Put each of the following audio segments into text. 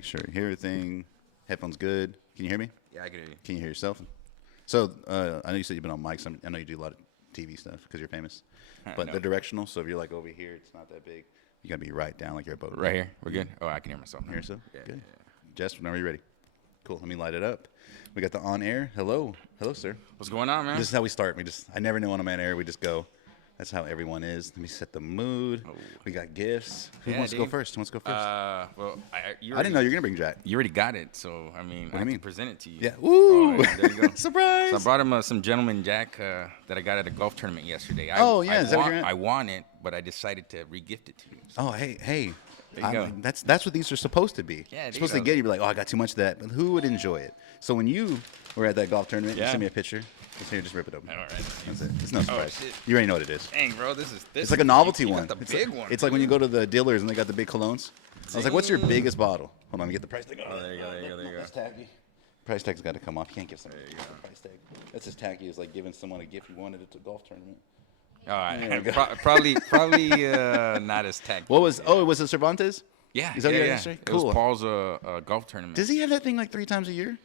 Make sure you hear everything. Headphones good. Can you hear me? Yeah, I can hear you. Can you hear yourself? So I know you said you've been on mics. I know you do a lot of TV stuff because you're famous. But No. they're directional, so if you're like over here, it's not that big. You got to be right down like you're a boat. Right here? We're good? Oh, I can hear myself. Hear yourself? Yeah, Good. yeah. Jess, whenever you're ready. Cool. Let me light it up. We got the on air. Hello. Hello, sir. What's going on, man? This is how we start. I never know when I'm on air. We just go. That's how everyone is. Let me set the mood. Oh. We got gifts. Who Yeah, wants to go dude. first? Who wants to go first? Well, I didn't know you were going to bring Jack. You already got it, so, I mean, do I you can mean? present it to you. Yeah. Woo! Oh, there you go. Surprise! So I brought him some Gentleman Jack that I got at a golf tournament yesterday. Is that what you're at? I won it, but I decided to re-gift it to you. So. Oh, hey. There you go. That's what these are supposed to be. Yeah, You're supposed to get it. You're like, oh, I got too much of that. But who would enjoy it? So when you were at that golf tournament, you Yeah. send me a picture. Just rip it open. All right. That's it. It's no surprise. shit. You already know what it is. Dang, bro, this is It's like a novelty you one. got the It's big like, one. It's like when you go to the dealers and they got the big colognes. I was like, what's your biggest bottle? Hold on, let me get the price tag. Oh, there you go. That's tacky. Price tag's got to come off. You can't give somebody a price tag. That's as tacky as like giving someone a gift you wanted at a golf tournament. All right. There we go. Probably not as tacky. What was? Oh, it was a Cervantes. Yeah. Is that yeah, your yeah. industry? It was Cool. Paul's golf tournament. Does he have that thing like 3 times a year?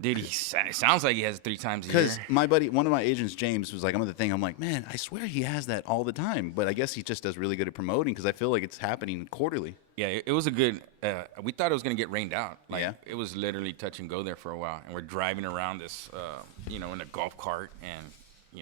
Dude, it sounds like he has it 3 times a year. Because my buddy, one of my agents, James, was like, I'm at the thing. I'm like, man, I swear he has that all the time. But I guess he just does really good at promoting because I feel like it's happening quarterly. Yeah, it was a good. We thought it was gonna get rained out. Like, Yeah. It was literally touch and go there for a while, and we're driving around this, in a golf cart, and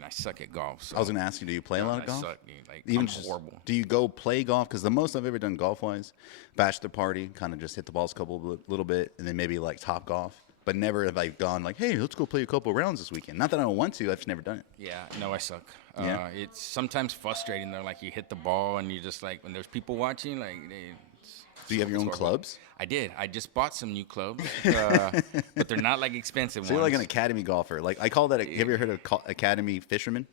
I suck at golf. So I was going to ask you, do you play a lot of golf? I suck, dude. Like, Even I'm just- horrible. Do you go play golf? Because the most I've ever done golf-wise, bachelor party, kind of just hit the balls a little bit, and then maybe like Top Golf. But never have I gone like, hey, let's go play a couple rounds this weekend. Not that I don't want to. I've just never done it. Yeah, no, I suck. Yeah? It's sometimes frustrating though. Like you hit the ball, and you just like when there's people watching, like Do you have your own horrible. clubs? I did. I just bought some new clubs, but they're not like expensive So ones. you're like an academy golfer. Like I call that. Have you ever heard of academy fisherman?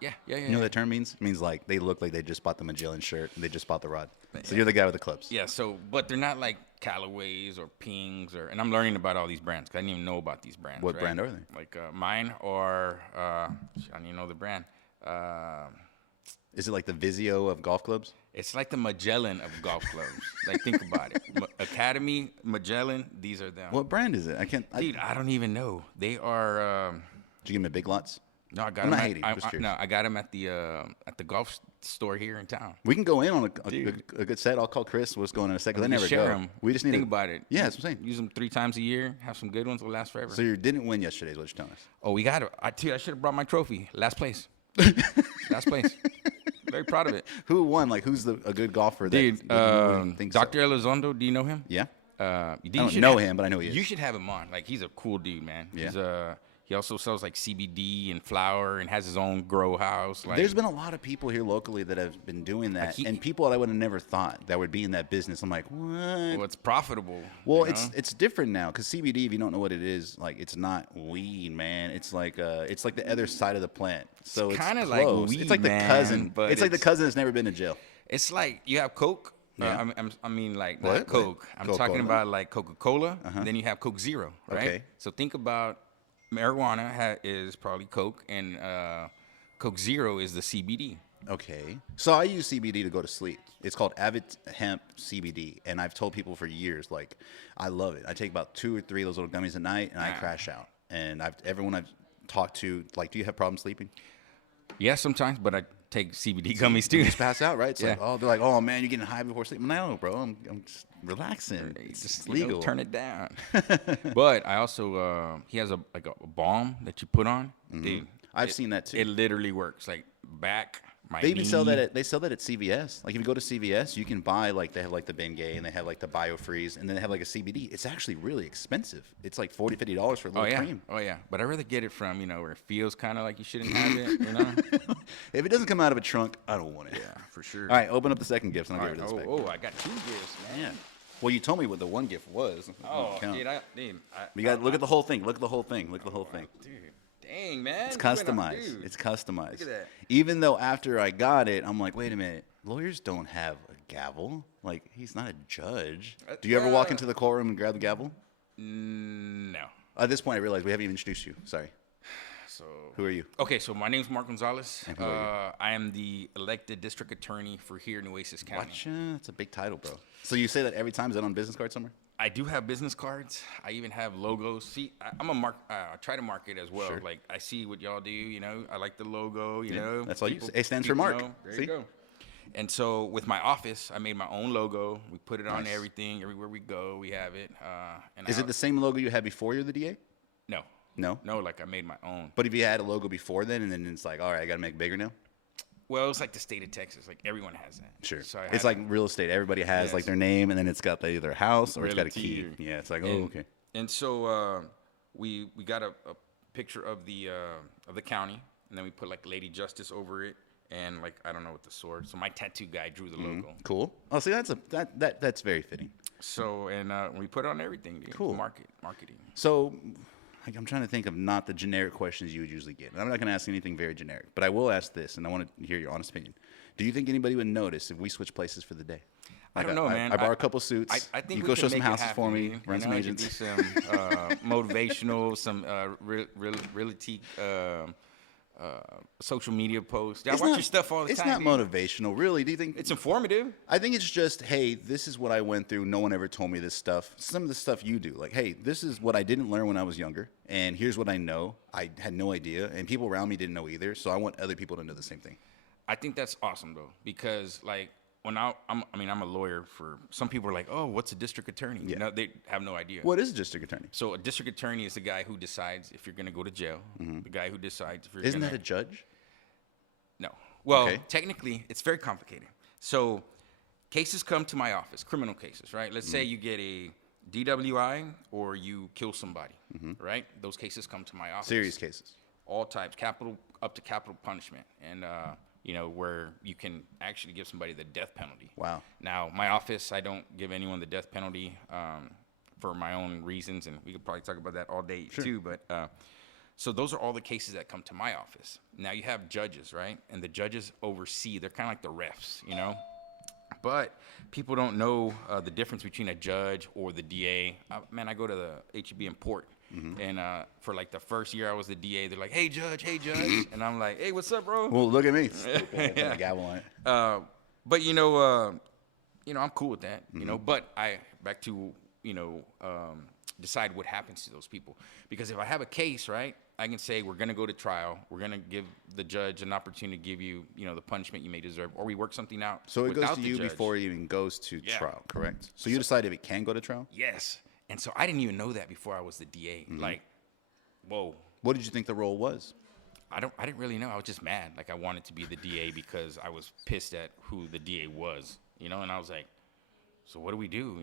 Yeah. You know what that term means? It means like they look like they just bought the Magellan shirt and they just bought the rod. So you're the guy with the clubs. Yeah, but they're not like Callaways or Pings and I'm learning about all these brands because I didn't even know about these brands. What right? brand are they? Like mine or I don't even know the brand. Is it like the Vizio of golf clubs? It's like the Magellan of golf clubs. Like think about it. Academy, Magellan, these are them. What brand is it? I can't. Dude, I don't even know. They are. Did you give them at Big Lots? No, I got I'm them. not hating, just curious. No, I got them at the golf store here in town. We can go in on a good set. I'll call Chris. What's going on in a second? I never share go. 'em. We just need Think to about it. Yeah, that's what I'm saying. Use them 3 times a year. Have some good ones. Will last forever. So you didn't win yesterday, is what you're telling us. Oh, we got it. I should have brought my trophy. Last place. Last place. Very proud of it. Who won? Like, who's a good golfer? Dude, that you wouldn't think Dr. so? Elizondo, do you know him? Yeah. I don't know him, but I know he is. You should have him on. Like, he's a cool dude, man. Yeah. He also sells, like, CBD and flour and has his own grow house. Like, There's been a lot of people here locally that have been doing that, Like and people that I would have never thought that would be in that business. I'm like, what? well, it's profitable. Well, you know? it's different now because CBD, if you don't know what it is, like it's not weed, man. It's like the other side of the plant. So it's kinda like close. weed, It's like the man, cousin, but it's like the it's- cousin that's never been to jail. It's like you have Coke. Yeah. I mean, like, What? not Coke. I'm Coca-Cola. talking about, like, Coca-Cola. Then you have Coke Zero, right? Okay. So think about marijuana is probably Coke, and Coke Zero is the CBD. Okay. So I use CBD to go to sleep. It's called Avid Hemp CBD, and I've told people for years, like, I love it. I take about 2 or 3 of those little gummies at night, and I crash out. And everyone I've talked to, like, do you have problems sleeping? Yeah, sometimes, but I take CBD gummies too. You just pass out, right? It's like, Yeah. oh, they're like, oh man, you're getting high before sleep. No, bro, I'm just relaxing. It's Just legal. turn it down. But I also he has a balm that you put on, dude. I've seen that too. It literally works. Like back, my They even knee. sell that at CVS. Like if you go to CVS, you can buy like they have like the Bengay and they have like the BioFreeze and then they have like a CBD. It's actually really expensive. It's like $40, $50 for a little cream. Oh yeah. But I'd rather get it from where it feels kind of like you shouldn't have it. You know. If it doesn't come out of a trunk, I don't want it. Yeah, for sure. All right, open up the second gift and I'll All give right. it to this bag. I got 2 gifts, man. Yeah. Well, you told me what the one gift was. Oh, Count. dude, We got look at the whole thing. Look at the whole thing. Look at the whole thing. dude. Dang, man. It's you went on, customized. dude. It's customized. Look at that. Even though after I got it, I'm like, wait a minute. Lawyers don't have a gavel. Like, he's not a judge. Do you ever walk into the courtroom and grab the gavel? No. At this point, I realize we haven't even introduced you. Sorry. So. Who are you? Okay, so my name's Mark Gonzalez. And who are you? I am the elected district attorney for here, Nueces County. Watcha. That's a big title, bro. So you say that every time? Is that on a business card somewhere? I do have business cards. I even have logos. See, I'm a I try to market as well. Sure. Like I see what y'all do. You know, I like the logo. You know, that's all you people- say. It stands for people Mark. know. There See? you go. And so with my office, I made my own logo. We put it on Nice. everything. Everywhere we go, we have it. And Is it the same logo you had before you're the DA? No. No. No, like I made my own. But if you had a logo before then, and then it's like, all right, I got to make it bigger now. Well, it's like the state of Texas. Like everyone has that. Sure. So I It's had like real estate. Everybody has like Yes. their name, and then it's got either a house or it's got a Realty key. or- Yeah. It's like, and, oh, okay. And so we got a picture of the county, and then we put like Lady Justice over it, and like I don't know with the sword. So my tattoo guy drew the logo. Cool. Oh, see, that's very fitting. So and we put it on everything. Dude. Cool. Marketing. So, like, I'm trying to think of not the generic questions you would usually get. And I'm not going to ask anything very generic, but I will ask this, and I want to hear your honest opinion. Do you think anybody would notice if we switch places for the day? I don't know, man. I borrow a couple suits. I think you we go can show some make it houses happen, for me, dude. run You some know, it agents. could be some motivational, some realty, social media posts. I watch your stuff all the time. It's not motivational, really. Do you think It's informative. I think it's just, hey, this is what I went through. No one ever told me this stuff. Some of the stuff you do, like, hey, this is what I didn't learn when I was younger, and here's what I know. I had no idea, and people around me didn't know either. So I want other people to know the same thing. I think that's awesome though, because like when I'm a lawyer. For some people are like, oh, what's a district attorney? Yeah. No, they have no idea. What is a district attorney? So a district attorney is the guy who decides if you're going to go to jail. The guy who decides if you're Isn't gonna, that a judge? No. Well, Okay. technically, it's very complicated. So cases come to my office, criminal cases, right? Let's say you get a DWI or you kill somebody, right? Those cases come to my office. Serious cases. All types, capital up to capital punishment, and where you can actually give somebody the death penalty. Wow. Now, my office, I don't give anyone the death penalty for my own reasons, and we could probably talk about that all day too. But so those are all the cases that come to my office. Now you have judges, right? And the judges oversee. They're kind of like the refs, you know. But people don't know the difference between a judge or the DA. Man, I go to the HEB in Port. And for like the first year I was the DA, they're like, hey, judge. And I'm like, hey, what's up, bro? Well, look at me. Yeah. Gavel on it. But, I'm cool with that, you know. But back to, decide what happens to those people. Because if I have a case, right, I can say we're going to go to trial. We're going to give the judge an opportunity to give you, the punishment you may deserve. Or we work something out. So it goes without to the you judge. before it even goes to Yeah. trial, correct? So you decide if it can go to trial? Yes. And so I didn't even know that before I was the DA. Like, whoa. What did you think the role was? I didn't really know. I was just mad. Like I wanted to be the DA because I was pissed at who the DA was, and I was like, so what do we do?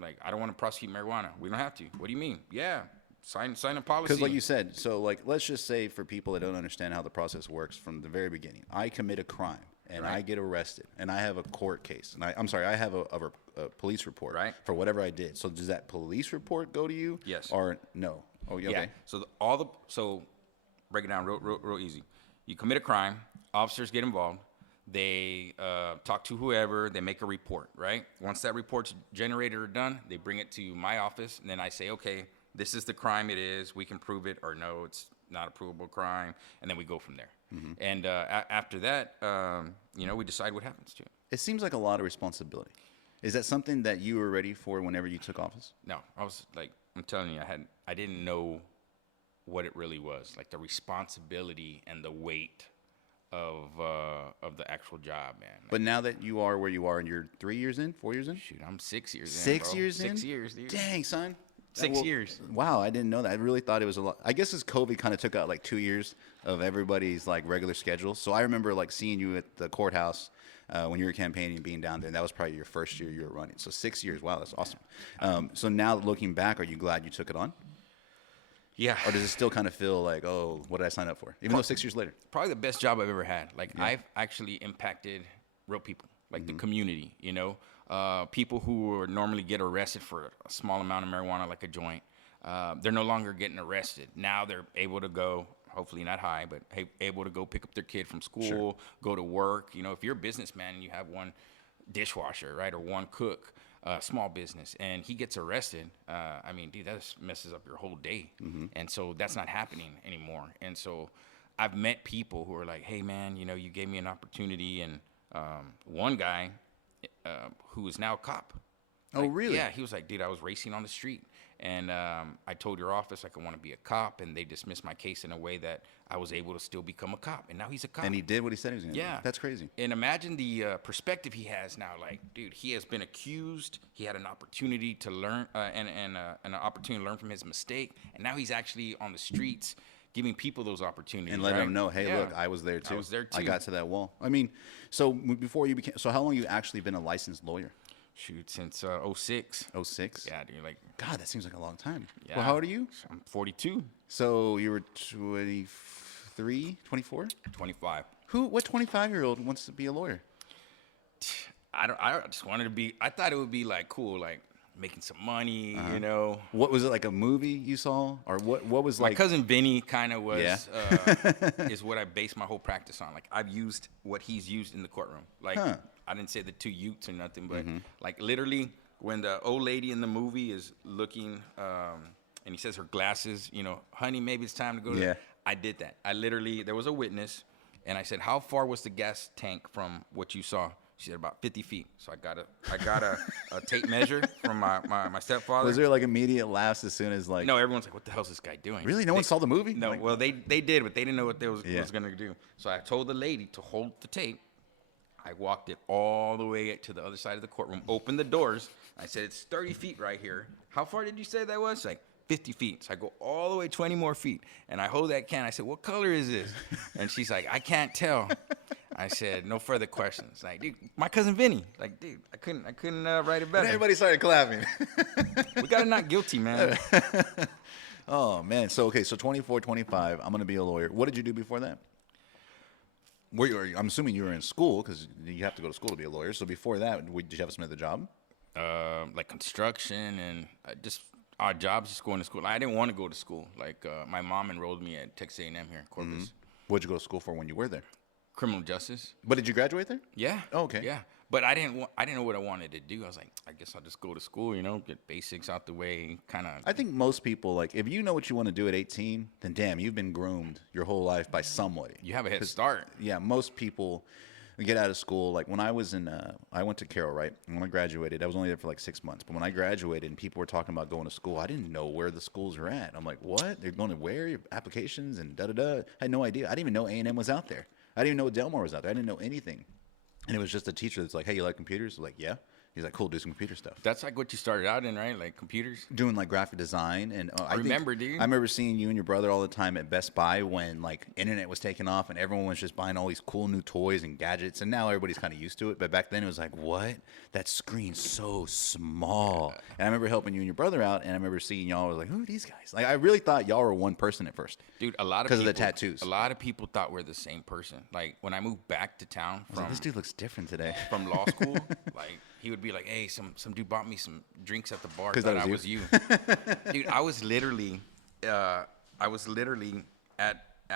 Like I don't want to prosecute marijuana. We don't have to. What do you mean? Yeah. Sign a policy. Because like you said, so like let's just say for people that don't understand how the process works from the very beginning, I commit a crime and I get arrested and I have a court case and I have a police report Right. for whatever I did. So does that police report go to you? Yes. Or no? Oh, yeah. Yeah. Okay. So break it down real easy. You commit a crime. Officers get involved. They talk to whoever. They make a report, right? Once that report's generated or done, they bring it to my office, and then I say, okay, this is the crime it is. We can prove it, or no, it's not a provable crime, and then we go from there. And after that, we decide what happens to it. It seems like a lot of responsibility. Is that something that you were ready for whenever you took office? No, I was like, I'm telling you, I didn't know what it really was, like the responsibility and the weight of the actual job, man. Like, But now that you are where you are and you're 3 years in, 4 years in? shoot, I'm 6 years in. 6 bro. years in? 6 years, dude. Dang, son. 6 years. Wow, I didn't know that. I really thought it was a lot. I guess as COVID kind of took out like 2 years of everybody's like regular schedule. So I remember like seeing you at the courthouse when you were campaigning and being down there. And that was probably your first year you were running. So 6 years. Wow, that's awesome. So now looking back, are you glad you took it on? Yeah. Or does it still kind of feel like, oh, what did I sign up for? Even though 6 years later. Probably the best job I've ever had. Like I've actually impacted real people, like the community, people who would normally get arrested for a small amount of marijuana, like a joint. They're no longer getting arrested. Now they're able to go, hopefully not high, but able to go pick up their kid from school, go to work. If you're a businessman and you have one dishwasher, right, or one cook, small business, and he gets arrested, dude, that just messes up your whole day. And so that's not happening anymore. And so I've met people who are like, hey, man, you gave me an opportunity. And one guy who is now a cop, Oh, really? Yeah, he was like, dude, I was racing on the street. And I told your office like I want to be a cop, and they dismissed my case in a way that I was able to still become a cop. And now he's a cop. And he did what he said he was going to do. Yeah. That's crazy. And imagine the perspective he has now. Like, dude, he has been accused. He had an opportunity to learn and an opportunity to learn from his mistake. And now he's actually on the streets giving people those opportunities. And letting them know, hey, look, I was there too. I was there too. I got to that wall. I mean, so before you became, so how long you actually been a licensed lawyer? Shoot, since 06. 06? Yeah, dude, like. God, that seems like a long time. Yeah. Well, how old are you? I'm 42. So you were 23, 24? 25. What 25-year-old wants to be a lawyer? I just wanted to be, I thought it would be like cool, like making some money, you know. What was it, like a movie you saw? Or what was My like? cousin Vinny kind of was, is what I based my whole practice on. Like I've used what he's used in the courtroom. Like I didn't say the two Utes or nothing, but like literally when the old lady in the movie is looking, and he says her glasses, you know, honey, maybe it's time to go to I did that. I literally, there was a witness, and I said, how far was the gas tank from what you saw? She said about 50 feet. So I got a tape measure from my stepfather. Was there like immediate laughs as soon as like? No, everyone's like, what the hell's this guy doing? Really? No one saw the movie? No, Like, well, they did, but they didn't know what they was going to do. So I told the lady to hold the tape. I walked it all the way to the other side of the courtroom, opened the doors. I said, it's 30 feet right here. How far did you say that was? She's like, 50 feet. So I go all the way 20 more feet. And I hold that can. I said, what color is this? And she's like, I can't tell. I said, no further questions. Like, dude, my cousin Vinny. Like, dude, I couldn't write it better. and everybody started clapping. We got to not guilty, man. Oh, man. So, okay, so 24, 25, I'm going to be a lawyer. What did you do before that? I'm assuming you were in school because you have to go to school to be a lawyer. So before that, did you have some other job? Like construction and just odd jobs, just going to school. I didn't want to go to school. Like, my mom enrolled me at Texas A&M here in Corpus. What did you go to school for when you were there? Criminal justice. But did you graduate there? Yeah. Oh, okay. Yeah. But I didn't know what I wanted to do. I was like, I guess I'll just go to school, you know, get basics out the way, kind of. I think most people, like, if you know what you want to do at 18, then damn, you've been groomed your whole life by somebody. You have a head start. Yeah, most people get out of school. Like when I was I went to Carroll, right? And when I graduated, I was only there for like 6 months. But when I graduated and people were talking about going to school, I didn't know where the schools were at. I'm like, what? They're going to where? Your applications and da-da-da. I had no idea. I didn't even know A&M was out there. I didn't even know Delmar was out there. I didn't know anything. And it was just a teacher that's like, hey, you like computers? I'm like, yeah. He's like, cool, do some computer stuff. That's like what you started out in, right? Like computers? Doing like graphic design. And I remember, dude. I remember seeing you and your brother all the time at Best Buy when like internet was taking off and everyone was just buying all these cool new toys and gadgets. And now everybody's kind of used to it. But back then it was like, what? That screen's so small. And I remember helping you and your brother out. And I remember seeing y'all. I was like, who are these guys? Like, I really thought y'all were one person at first. Dude, a lot of because people. of the tattoos. A lot of people thought we're the same person. Like when I moved back to town from. Like, this dude looks different today. From law school, like he would be like, hey, some dude bought me some drinks at the bar. Because I was you. Dude, I was literally at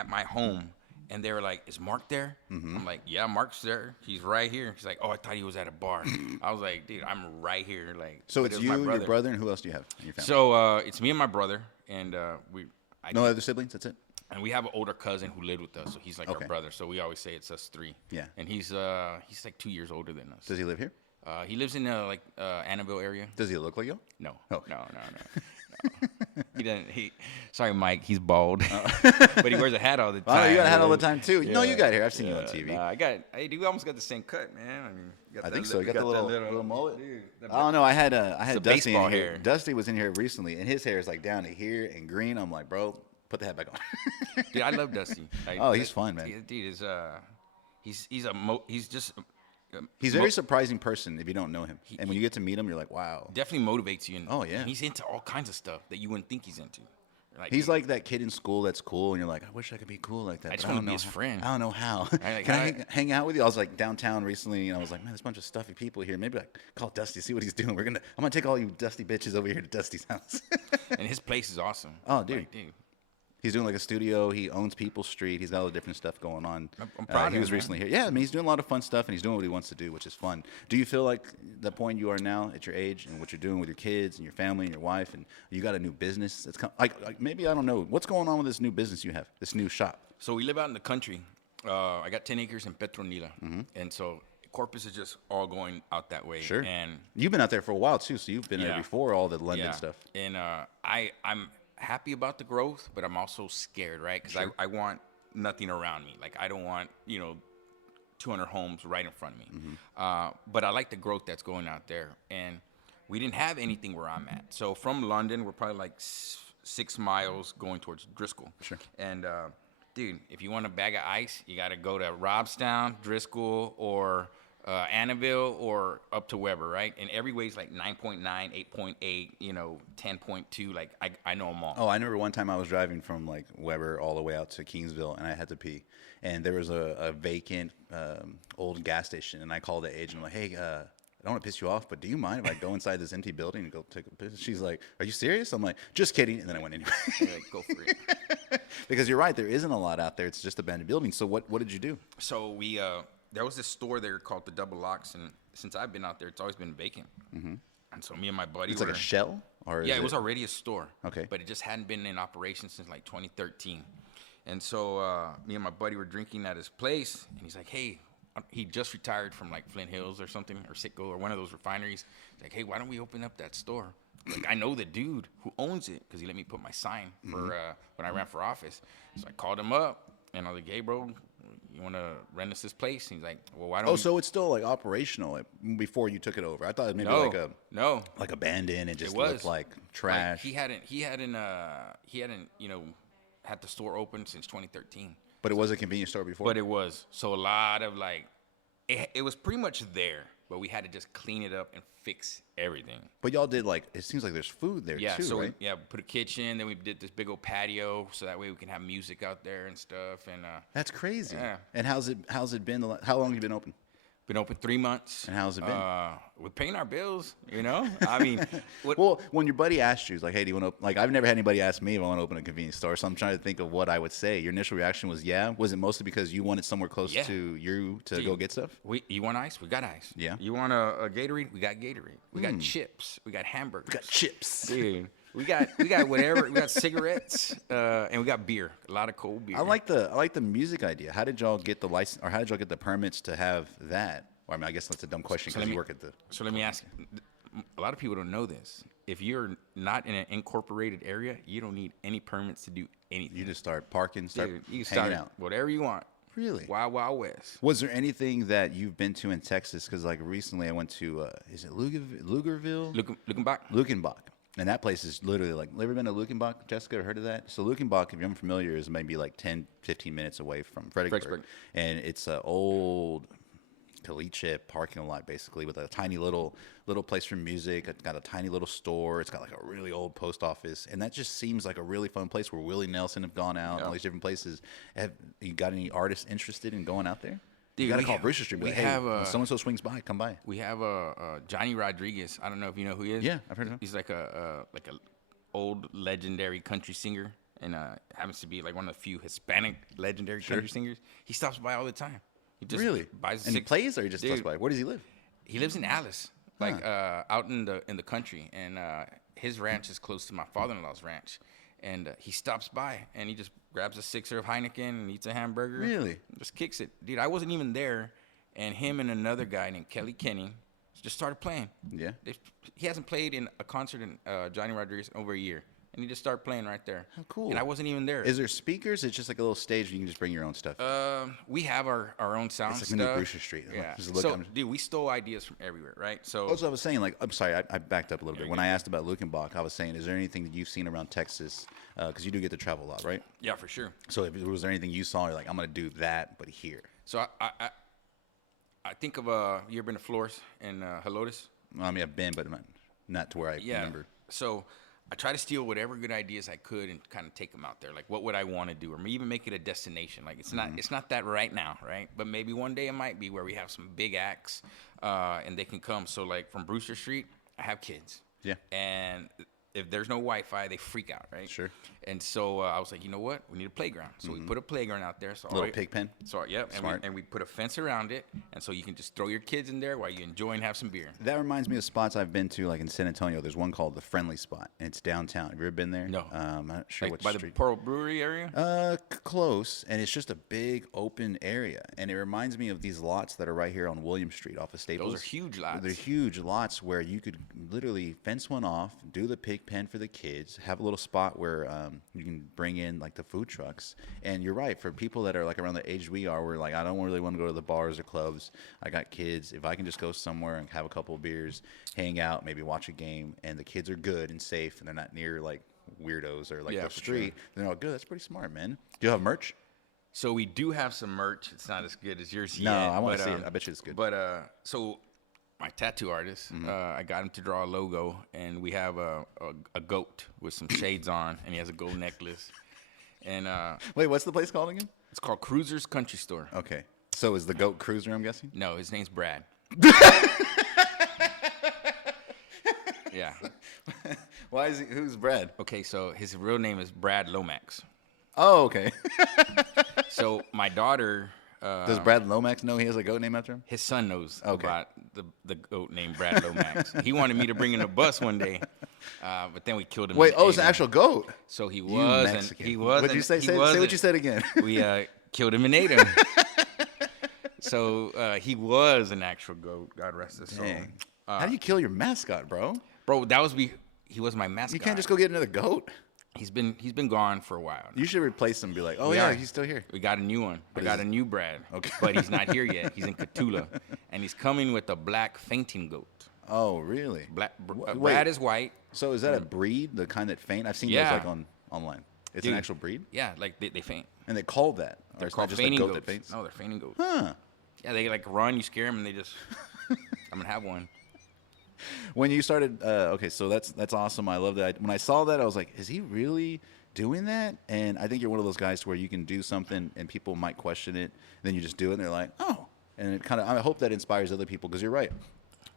my home, and they were like, is Mark there? I'm like, yeah, Mark's there. He's right here. He's like, oh, I thought he was at a bar. I was like, dude, I'm right here. Like, so it's you, your brother, and who else do you have in your family? So it's me and my brother, and no other siblings. That's it. And we have an older cousin who lived with us, so he's like our brother. So we always say it's us three. Yeah. And he's like 2 years older than us. Does he live here? He lives in Annabelle area. Does he look like you? No. Okay. No. He doesn't. Sorry, Mike. He's bald, but he wears a hat all the time. Oh, you got a hat all the time too. Yeah. No, you got hair. I've seen you on TV. Hey, dude, we almost got the same cut, man. I mean, I think so. You got the little mullet. Dude, I don't know. I had Dusty in here. Hair. Dusty was in here recently, and his hair is like down to here and green. I'm like, bro, put the hat back on. Dude, I love Dusty. Like, oh, he's fun, man. Dude he's just. He's a very surprising person if you don't know him. And when you get to meet him, you're like, wow. Definitely motivates you. Oh, yeah. He's into all kinds of stuff that you wouldn't think he's into. Like, he's like that kid in school that's cool, and you're like, I wish I could be cool like that. I just want to be his friend. I don't know how. Like, Can I hang out with you? I was like downtown recently, and I was like, man, there's a bunch of stuffy people here. Maybe like call Dusty, see what he's doing. I'm gonna take all you dusty bitches over here to Dusty's house. And his place is awesome. Oh, dude. Like, dude. He's doing like a studio. He owns People's Street. He's got all the different stuff going on. I'm proud of him. He was recently here. Yeah, I mean, he's doing a lot of fun stuff, and he's doing what he wants to do, which is fun. Do you feel like the point you are now at your age and what you're doing with your kids and your family and your wife, and you got a new business? It's like maybe, I don't know. What's going on with this new business you have, this new shop? So we live out in the country. I got 10 acres in Petronila. And so Corpus is just all going out that way. Sure. And you've been out there for a while too, so you've been there before all the London stuff. And I'm happy about the growth, but I'm also scared, right? Because I want nothing around me. Like I don't want 200 homes right in front of me. But I like the growth that's going out there, and we didn't have anything where I'm at. So from London, we're probably like 6 miles going towards Driscoll. Sure. And dude, if you want a bag of ice, you got to go to Robstown, Driscoll, or Annabelle, or up to Weber, right? And every way's like 9.9, 8.8, 10.2. Like I know them all. Oh, I remember one time I was driving from like Weber all the way out to Kingsville, and I had to pee, and there was a vacant old gas station, and I called the agent. I'm like, hey, I don't want to piss you off, but do you mind if I go inside this empty building and go take a piss? She's like, are you serious? I'm like, just kidding. And then I went anyway. Like, go for it. Because you're right, there isn't a lot out there. It's just abandoned buildings. So what did you do? So we there was this store there called the Double Locks, and since I've been out there, it's always been vacant. And so me and my buddy It's like a shell? Or it was already a store. Okay. But it just hadn't been in operation since like 2013. And so me and my buddy were drinking at his place, and he's like, hey, he just retired from like Flint Hills or something, or Citgo, or one of those refineries. He's like, hey, why don't we open up that store? Like, I know the dude who owns it because he let me put my sign for when I ran for office. So I called him up, and I was like, hey, bro, you want to rent us this place? And he's like, well, why don't we? So it's still like operational before you took it over. I thought it maybe like abandoned and just looked like trash. Like he hadn't had the store open since 2013. But it was a convenience store before? But it was. So a lot of like, it was pretty much there, but we had to just clean it up and fix everything. But y'all did like, it seems like there's food there too, so right? we put a kitchen, then we did this big old patio, so that way we can have music out there and stuff. And that's crazy. Yeah. And how's it been? How long have you been open? Been open 3 months. And how's it been? We're paying our bills, I mean. Well, when your buddy asked you, he's like, hey, do you want to open? Like, I've never had anybody ask me if I want to open a convenience store, so I'm trying to think of what I would say. Your initial reaction was, yeah? Was it mostly because you wanted somewhere close to you to go get stuff? You want ice? We got ice. Yeah. You want a Gatorade? We got Gatorade. We got chips. We got hamburgers. We got chips. Dude. We got whatever. We got cigarettes, and we got beer. A lot of cold beer. I like the music idea. How did y'all get the license, or how did y'all get the permits to have that? Or, I mean, I guess that's a dumb question because you work at the. So let me ask. A lot of people don't know this. If you're not in an incorporated area, you don't need any permits to do anything. You just start parking, you can hanging out, whatever you want. Really? Wild Wild West. Was there anything that you've been to in Texas? Because like recently, I went to is it Lugerville? Lukenbach. And that place is literally like, ever been to Lukenbach, Jessica? Ever heard of that? So Lukenbach, if you're unfamiliar, is maybe like 10, 15 minutes away from Fredericksburg. And it's an old caliche parking lot, basically, with a tiny little place for music. It's got a tiny little store. It's got like a really old post office. And that just seems like a really fun place where Willie Nelson have gone out and all these different places. Have you got any artists interested in going out there? Dude, you got to call Brewster Street. Like, hey, when so-and-so swings by, come by. We have Johnny Rodriguez. I don't know if you know who he is. Yeah, I've heard of him. He's like a old legendary country singer, and happens to be like one of the few Hispanic legendary country singers. He stops by all the time. He just really buys and he plays, or he just stops by? Where does he live? He lives in Alice, out in the country, and his ranch is close to my father-in-law's ranch. And he stops by, and he just grabs a sixer of Heineken and eats a hamburger. Really? Just kicks it. Dude, I wasn't even there, and him and another guy named Kelly Kenny just started playing. Yeah? He hasn't played in a concert in Johnny Rodriguez in over a year, and he just started playing right there. How cool. And I wasn't even there. Is there speakers? It's just like a little stage where you can just bring your own stuff. We have our own sound stuff. It's stuff. like the new Brewster Street. Yeah. Dude, we stole ideas from everywhere, right? So also, I was saying, like, I'm sorry, I backed up a little bit. When I asked about Lukenbach, I was saying, is there anything that you've seen around Texas? Because you do get to travel a lot, right? Yeah, for sure. So was there anything you saw, you're like, I'm going to do that, but here? So I think of, you ever been to Flores and Helotes? Well, I mean, I've been, but not to where I remember. So I try to steal whatever good ideas I could and kind of take them out there. Like, what would I want to do, or even make it a destination? Like, it's not that right now, right? But maybe one day it might be where we have some big acts, and they can come. So, like, from Brewster Street, I have kids. Yeah. And if there's no Wi-Fi, they freak out, right? Sure. And so I was like, you know what? We need a playground. So we put a playground out there. So little pig pen. So, yeah. Smart. And we put a fence around it. And so you can just throw your kids in there while you enjoy and have some beer. That reminds me of spots I've been to, like in San Antonio. There's one called the Friendly Spot, and it's downtown. Have you ever been there? No. I'm not sure Like what by street. the Pearl Brewery area? Close, and it's just a big open area, and it reminds me of these lots that are right here on William Street off of Staples. Those are huge lots. They're huge lots where you could literally fence one off, do the pig pen for the kids, have a little spot where you can bring in like the food trucks. And you're right, for people that are like around the age we are, we're like, I don't really want to go to the bars or clubs. I got kids. If I can just go somewhere and have a couple of beers, hang out, maybe watch a game, and the kids are good and safe, and they're not near like weirdos or like the street, they're all good. That's pretty smart, man. Do you have merch? So we do have some merch. It's not as good as yours yet. No, I want to see it. I bet you it's good. But so my tattoo artist, I got him to draw a logo, and we have a goat with some shades on, and he has a gold necklace. And wait, what's the place called again? It's called Cruiser's Country Store. Okay. So is the goat Cruiser, I'm guessing? No, his name's Brad. Yeah. Why is he? Who's Brad? Okay, so his real name is Brad Lomax. Oh, okay. So my daughter. Does Brad Lomax know he has a goat named after him? His son knows about the goat named Brad Lomax. He wanted me to bring in a bus one day, but then we killed him. Wait, it's an actual goat. So he was, and he was. What'd you say? Say what you said again. We killed him and ate him. So he was an actual goat. God rest his soul. How do you kill your mascot, bro? Bro, he was my mascot. You can't just go get another goat. He's been gone for a while now. You should replace him and be like, oh, yeah, he's still here. We got a new one. I got a new Brad. Okay. But he's not here yet. He's in Catula. And he's coming with a black fainting goat. Oh, really? Brad is white. So is that a breed, the kind that faint? I've seen those like online. It's an actual breed? Yeah, like they faint. And they call that? They're it's called not just fainting a goat goats. that faints? No, they're fainting goats. Huh. Yeah, they like run, you scare them, and they just, I'm going to have one. When you started, okay, so that's awesome. I love that. When I saw that, I was like, is he really doing that? And I think you're one of those guys where you can do something and people might question it, then you just do it, and they're like, oh. And it kind of, I hope that inspires other people, because you're right.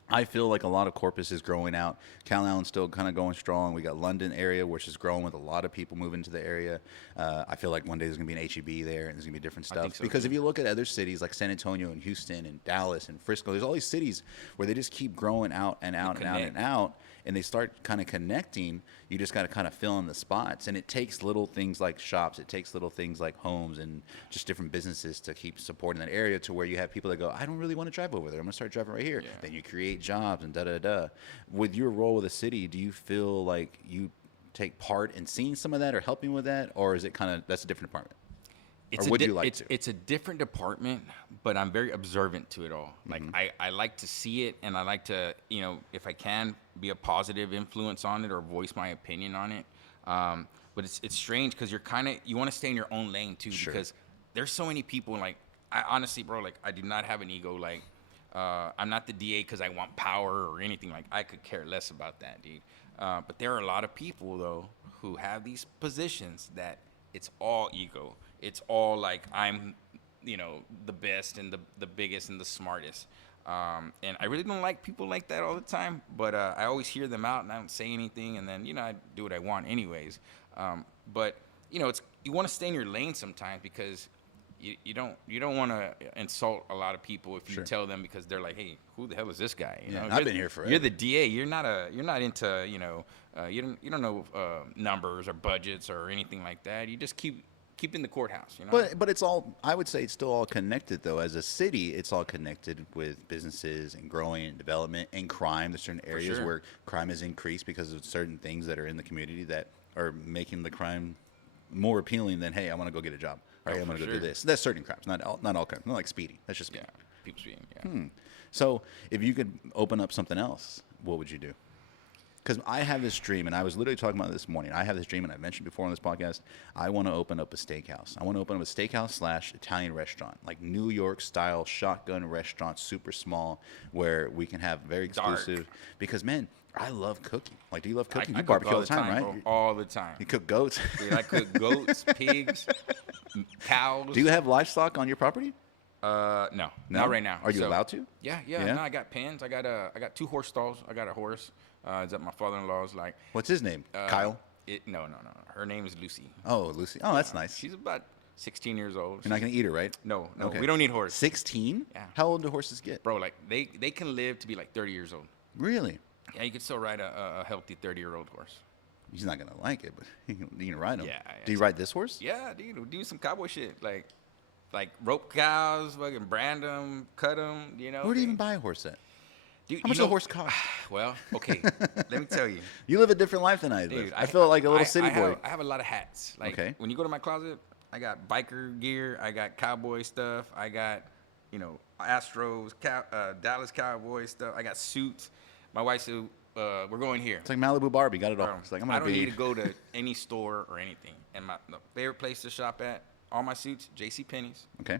I feel like a lot of Corpus is growing out. Calallen's still kind of going strong. We got London area, which is growing with a lot of people moving to the area. I feel like one day there's going to be an H-E-B there, and there's going to be different stuff. So because too. if you look at other cities like San Antonio and Houston and Dallas and Frisco, there's all these cities where they just keep growing out and out and out and out, and they start kind of connecting. You just got to kind of fill in the spots. And it takes little things like shops. It takes little things like homes and just different businesses to keep supporting that area, to where you have people that go, I don't really want to drive over there. I'm going to start driving right here. Yeah. Then you create jobs and da-da-da. With your role with the city, do you feel like you take part in seeing some of that or helping with that? Or is it kind of, that's a different department? It's a different department, but I'm very observant to it all. Like I like to see it, and I like to, if I can, be a positive influence on it or voice my opinion on it. But it's strange because you want to stay in your own lane too, because there's so many people. Like I honestly, bro, like I do not have an ego. Like I'm not the DA because I want power or anything. Like I could care less about that, dude. But there are a lot of people though who have these positions that it's all ego. It's all like I'm, the best and the biggest and the smartest. And I really don't like people like that all the time, but I always hear them out and I don't say anything, and then, I do what I want anyways. But, you want to stay in your lane sometimes, because you don't want to insult a lot of people if you tell them, because they're like, hey, who the hell is this guy? I've been here forever. You're the DA. You're not into, you don't know numbers or budgets or anything like that. You just keep in the courthouse, But it's all, I would say it's still all connected, though. As a city, it's all connected with businesses and growing and development and crime. There's certain areas where crime has increased because of certain things that are in the community that are making the crime more appealing than, hey, I want to go get a job. Right, I'm going to go do this. That's certain crimes, not all crimes. Not like speeding. That's just speeding. Yeah, people speeding, So if you could open up something else, what would you do? Because I have this dream, and I was literally talking about it this morning. I have this dream, and I mentioned before on this podcast, I want to open up a steakhouse. I want to open up a steakhouse / Italian restaurant, like New York-style shotgun restaurant, super small, where we can have very exclusive. Dark. Because, man, I love cooking. Like, do you love cooking? You barbecue all the time, right? Bro, all the time. You cook goats? Dude, I cook goats, pigs, cows. Do you have livestock on your property? No, not right now. Are you allowed to? Yeah. No, I got pens. I got 2 horse stalls. I got a horse. It's at my father-in-law's. Like, what's his name? Kyle? No. Her name is Lucy. Oh, Lucy. Oh, that's nice. She's about 16 years old. You're not gonna eat her, right? No, Okay. we don't need horse. 16? Yeah. How old do horses get? Bro, like they can live to be like 30 years old. Really? Yeah, you could still ride a healthy 30-year-old horse. He's not gonna like it, but you can ride him. Yeah. Do you ride this horse? Yeah, dude, we'll do some cowboy shit, like rope cows, fucking brand them, cut them, you know. Where do you even buy a horse at? Dude, How much does a horse cost? Well, okay, let me tell you. You live a different life than I do. Dude, I feel like a little city boy. I have a lot of hats. Like, Okay. when you go to my closet, I got biker gear, I got cowboy stuff, I got, Astros, Dallas Cowboy stuff, I got suits. My wife said, we're going here. It's like Malibu Barbie, got it all. It's like I don't need to go to any store or anything. And my favorite place to shop at, all my suits, JCPenney's. Okay.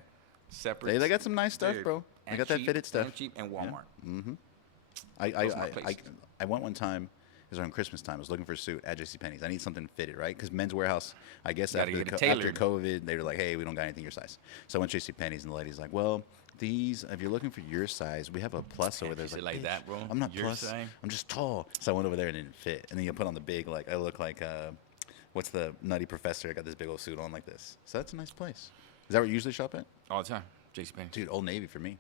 Separate. They got some nice stuff, Dude, bro. They and got that cheap, fitted stuff. And cheap, and Walmart. Mm-hmm. Those are my places. I went one time. It was around Christmas time. I was looking for a suit at JCPenney's. I need something fitted, right? Because Men's Warehouse, I guess Gotta after, get it after tailored. COVID, they were like, hey, we don't got anything your size. So I went to JCPenney's, and the lady's like, well, these, if you're looking for your size, we have a plus over there. She said Like, like that, bro? I'm not Your plus. size? I'm just tall. So I went over there and it didn't fit. And then you put on the big, like, I look like, what's the nutty professor? I got this big old suit on like this. So that's a nice place. Is that where you usually shop at? All the time. JCPenney. Dude, Old Navy for me.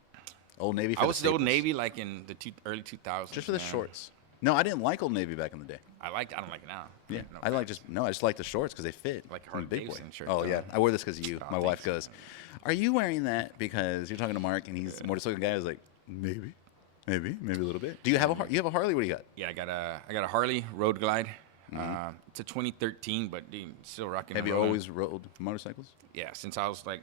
Old Navy for I was the Old staples. Navy like in the early 2000s. Just for the man. shorts. No, I didn't like Old Navy back in the day. I don't like it now. Yeah, No, I just like the shorts because they fit. Like I'm a Harley big boy. Davidson shirt, Oh though. yeah, I wear this because of you. Oh, My wife thanks. goes, "Are you wearing that because you're talking to Mark and he's a motorcycle guy?" I was like, maybe a little bit. Do you have you have a Harley? What do you got? Yeah, I got a Harley Road Glide. It's a 2013, but dude, still rocking. Have and you rolling. always rode motorcycles? Yeah, since I was like,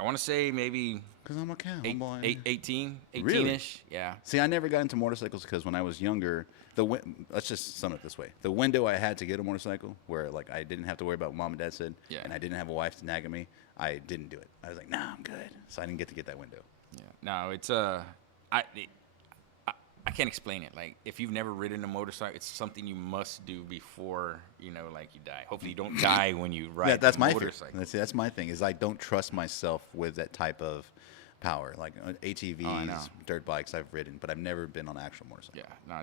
I want to say maybe Because I'm a cowboy. 18-ish. Really? Yeah. See, I never got into motorcycles because when I was younger, let's just sum it this way: the window I had to get a motorcycle, where like I didn't have to worry about what mom and dad said, Yeah. and I didn't have a wife to nag at me, I didn't do it. I was like, nah, I'm good. So I didn't get that window. Yeah. No, it's I can't explain it. Like, if you've never ridden a motorcycle, it's something you must do before, like you die. Hopefully you don't die when you ride Yeah, that's a my fear. motorcycle. That's my thing is I don't trust myself with that type of power. Like ATVs, know. dirt bikes I've ridden, but I've never been on an actual motorcycle. Yeah, no,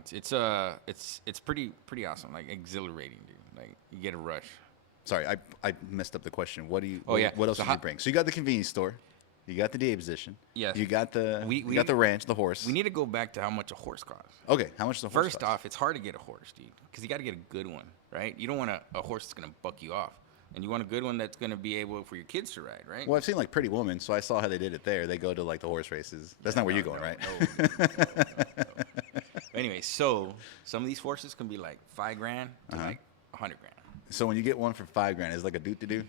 it's pretty awesome, like exhilarating, dude. Like, you get a rush. Sorry, I messed up the question. What do you? Oh, yeah. What else So did you bring? So you got the convenience store, you got the DA position. Yes. You got the We you got the ranch, the horse. We need to go back to how much a horse costs. Okay, how much does the horse First cost? off, it's hard to get a horse, dude, because you got to get a good one, right? You don't want a horse that's gonna buck you off, and you want a good one that's gonna be able for your kids to ride, right? Well, I've seen like Pretty Woman, so I saw how they did it there. They go to like the horse races. That's not where you're going, right? No. Anyway, so some of these horses can be like $5,000 to like $100,000. So when you get one for $5,000, is it like a doot to do?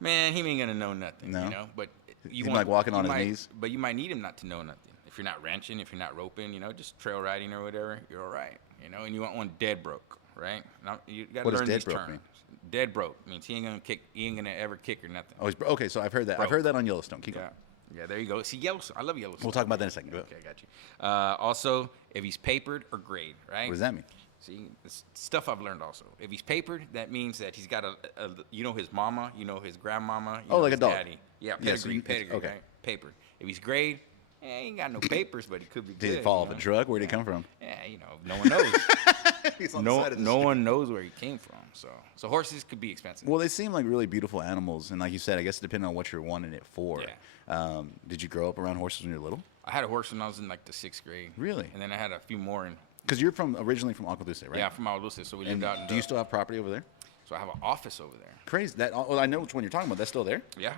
Man, he ain't gonna know nothing, No? But He's like walking on his might- knees? But you might need him not to know nothing. If you're not ranching, if you're not roping, just trail riding or whatever, you're all right. And you want one dead broke, right? Now, you gotta What does learn dead these broke terms. mean? Dead broke means he ain't gonna ever kick or nothing. Oh, okay. So I've heard that. I've Broke. heard that on Yellowstone. Keep Yeah. going. Yeah, there you go. See, Yellowstone. I love Yellowstone. We'll talk about that in a second. Go. Okay, I got you. Also, if he's papered or grayed, right? What does that mean? See, it's stuff I've learned also. If he's papered, that means that he's got his mama, his grandmama, Like his a dog. daddy. Yeah, Yeah, so pedigree, okay. right? Papered. If he's grayed, he ain't got no papers, but he could be Did good. he fall off a drug? Where did he come from? Yeah, no one knows. He's on the side of the no street. one knows where he came from. So horses could be expensive. Well, they seem like really beautiful animals, and like you said, I guess depending on what you're wanting it for. Yeah. Did you grow up around horses when you were little? I had a horse when I was in like the 6th grade. Really? And then I had a few more in. Because you're originally from Agua Dulce, right? Yeah, from Alusa, so we lived And out in do you still have property over there? So I have an office over there. Crazy. I know which one you're talking about. That's still there. Yeah.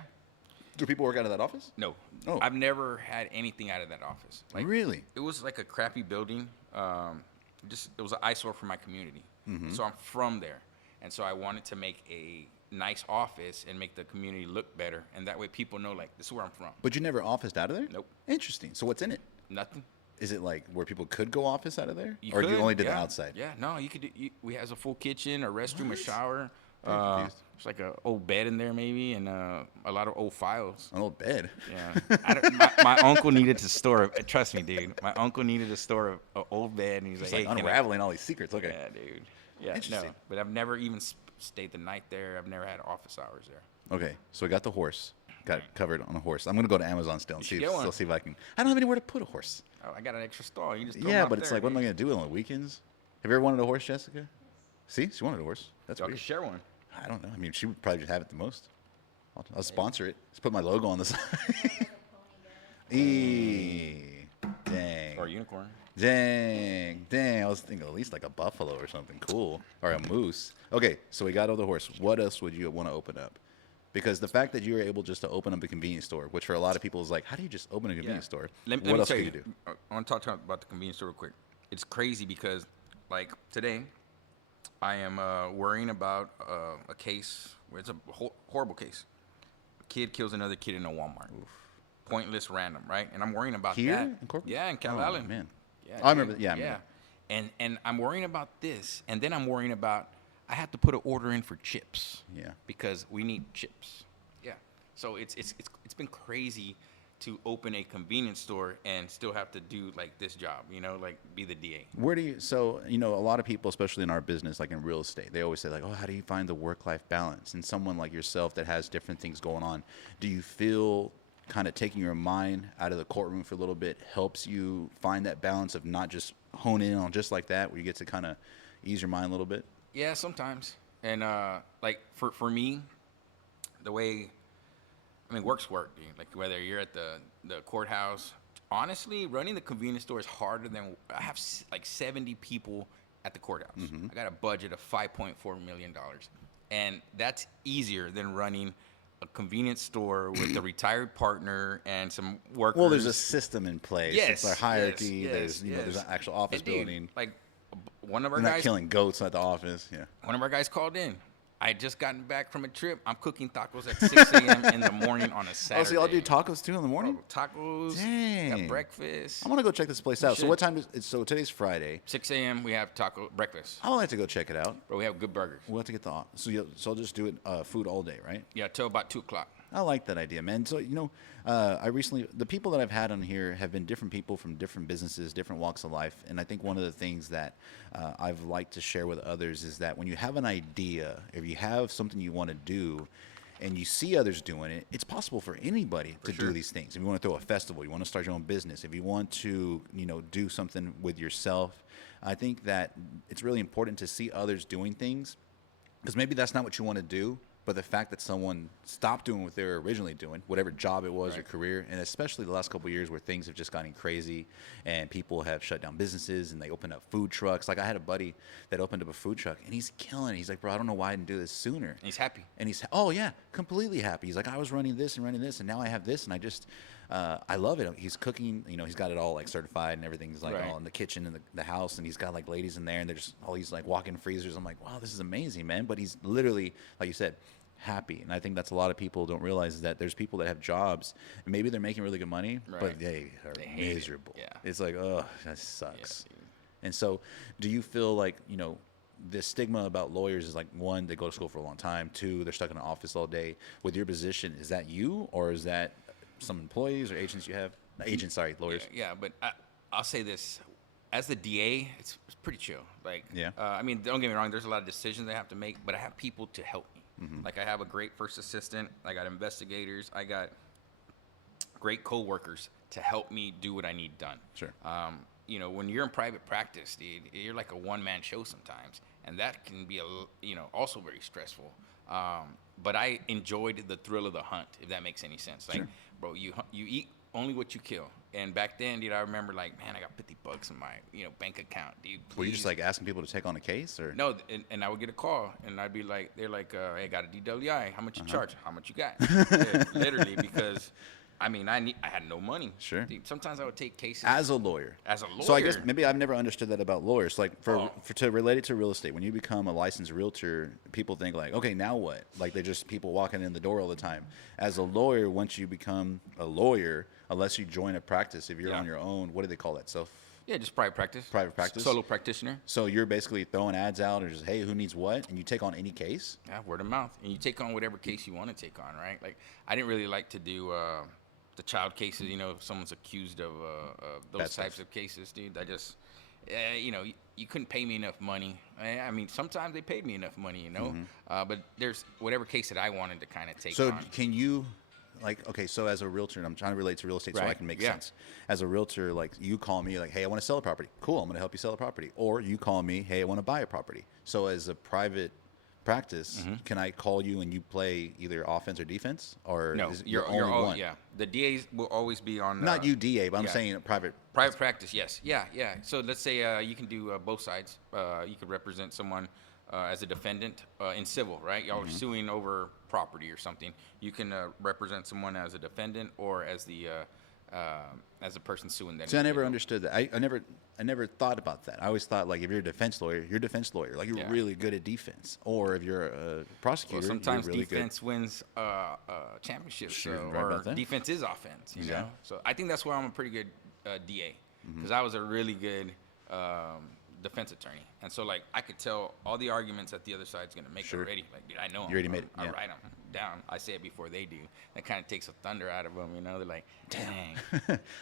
Do people work out of that office? No. Oh. I've never had anything out of that office. Really? It was like a crappy building. It was an eyesore for my community. Mm-hmm. So I'm from there, and so I wanted to make a nice office and make the community look better, and that way people know like this is where I'm from. But you never officed out of there? Nope. Interesting. So what's in it? Nothing. Is it like where people could go office out of there, You or could, you only did yeah. the outside? Yeah. No, you could. We has a full kitchen, a restroom, a What? shower. Very confused. There's like an old bed in there maybe, and a lot of old files. An old bed. Yeah, my uncle needed to store. Trust me, dude. My uncle needed to store an old bed, and he's It's like, like "Hey, can I-" unraveling all these secrets. Okay. Yeah, dude. Yeah, no. Interesting. But I've never even stayed the night there. I've never had office hours there. Okay. So we got the horse. Got it covered on a horse. I'm gonna go to Amazon still and You see should if, get one. still see if I can. I don't have anywhere to put a horse. Oh, I got an extra stall. You just throw Yeah, them but out it's there, like, what am I dude. gonna do on the weekends? Have you ever wanted a horse, Jessica? See, she wanted a horse. That's Y'all can weird. share one. I don't know. I mean, she would probably just have it the most. I'll sponsor it. Just put my logo on the side. Dang. Or a unicorn. Dang. I was thinking at least like a buffalo or something cool, or a moose. Okay, so we got all the horse. What else would you want to open up? Because the fact that you were able just to open up a convenience store, which for a lot of people is like, how do you just open a convenience store? Let what me else tell could you, you do? I want to talk about the convenience store real quick. It's crazy because, like, today, I am worrying about a case where it's a horrible case. A kid kills another kid in a Walmart. Oof. Pointless, random, right? And I'm worrying about Here that. in Corpus? Yeah, in Cal Oh, Allen. man. Yeah, I remember. Yeah, I remember. And I'm worrying about this, and then I'm worrying about I have to put an order in for chips. Yeah. Because we need chips. Yeah. So it's been crazy to open a convenience store and still have to do like this job, you know, like be the DA. Where do you, so, you know, a lot of people, especially in our business, like in real estate, they always say like, oh, how do you find the work-life balance? And someone like yourself that has different things going on, do you feel kind of taking your mind out of the courtroom for a little bit helps you find that balance of not just hone in on just like that, where you get to kind of ease your mind a little bit? Yeah, sometimes. And like for me, the way, I mean, work's work, dude. Like whether you're at the courthouse, honestly, running the convenience store is harder than, I have like 70 people at the courthouse. I got a budget of $5.4 million. And that's easier than running a convenience store with a retired partner and some workers. Well, there's a system in place. Yes. It's a hierarchy. Yes, there's, you know, there's an actual office And dude, building. like one of our You're not guys, killing goats at the office. Yeah. one of our guys called in. I had just gotten back from a trip. I'm cooking tacos at 6 a.m. in the morning on a Saturday. Oh, so y'all do tacos too in the morning? Tacos, Dang. got breakfast. I'm gonna go check this place out. So should. what time is it? So today's Friday. 6 a.m. we have taco breakfast. I would like to go check it out. But we have good burgers. We'll have to get the so I'll just do it food all day, right? Yeah, till about 2 o'clock. I like that idea, man. So you know, the people that I've had on here have been different people from different businesses, different walks of life, and I think one of the things that I've liked to share with others is that when you have an idea, if you have something you want to do, and you see others doing it, it's possible for anybody to do these things. If you want to throw a festival, you want to start your own business, if you want to, you know, do something with yourself, I think that it's really important to see others doing things, because maybe that's not what you want to do. But the fact that someone stopped doing what they were originally doing, whatever job it was or career, and especially the last couple of years where things have just gotten crazy and people have shut down businesses and they opened up food trucks. Like I had a buddy that opened up a food truck and he's killing it. He's like, bro, I don't know why I didn't do this sooner. And he's happy. And he's, oh yeah, completely happy. He's like, I was running this, and now I have this, and I just, I love it. He's cooking, you know, he's got it all like certified and everything's like all in the kitchen and the house, and he's got like ladies in there and they're just all these like walk-in freezers. I'm like, wow, this is amazing, man. But he's literally, like you said, happy. And I think that's a lot of people don't realize is that there's people that have jobs and maybe they're making really good money, but they are miserable. It's like, oh, that sucks. And so do you feel like, you know, the stigma about lawyers is like, one, they go to school for a long time, two, they're stuck in an office all day. With your position, is that you, or is that some employees or agents you have? Lawyers. Yeah, but I'll say this. As the DA, it's pretty chill. Like, I mean, don't get me wrong, there's a lot of decisions I have to make, but I have people to help me. Like I have a great first assistant, I got investigators, I got great co-workers to help me do what I need done. Sure. You know, when you're in private practice, dude, you're like a one-man show sometimes, and that can be also very stressful. But I enjoyed the thrill of the hunt, if that makes any sense. Like, bro, you eat only what you kill. And back then, dude, I remember like, man, I got $50 in my, bank account, dude. Please. Were you just like asking people to take on a case, or? No, and I would get a call, and I'd be like, they're like, hey, got a DWI. How much you charge? How much you got? Yeah, literally, because, I mean, I had no money. Sure. Dude, sometimes I would take cases. As a lawyer. So I guess maybe I've never understood that about lawyers. Like to relate it to real estate, when you become a licensed realtor, people think like, okay, now what? Like they're just people walking in the door all the time. As a lawyer, once you become a lawyer, unless you join a practice, if you're on your own, what do they call that? Yeah, just private practice. Private practice. Solo practitioner. So you're basically throwing ads out or just, hey, who needs what? And you take on any case? Yeah, word of mouth. And you take on whatever case you want to take on, right? Like, I didn't really like to do the child cases, if someone's accused of those types of cases, dude. I just, you couldn't pay me enough money. I mean, sometimes they paid me enough money, but there's whatever case that I wanted to kind of take on. So can you... Like, okay, so as a realtor, and I'm trying to relate to real estate so I can make sense. As a realtor, like, you call me, like, hey, I want to sell a property. Cool, I'm going to help you sell a property. Or you call me, hey, I want to buy a property. So as a private practice, can I call you and you play either offense or defense, or No, is it you're only all, one? yeah. The DAs will always be on. Not you, DA, but I'm yeah. saying private. Private practice, yes. Yeah. So let's say you can do both sides. You could represent someone as a defendant in civil, right? Y'all are suing over property or something. You can represent someone as a defendant or as a person suing them. See, I never understood that. I never thought about that. I always thought, like, if you're a defense lawyer, you're a defense lawyer. Like, you're really good at defense. Or if you're a prosecutor, Well, sometimes you're really defense wins championships, Sure, so, right or about that. defense is offense. You Yeah. know, so I think that's why I'm a pretty good DA, because I was a really good defense attorney, and so like I could tell all the arguments that the other side's gonna make already. Like, dude, I know 'em. You already made it, I yeah. write them down. I say it before they do. That kind of takes the thunder out of them. You know, they're like, dang.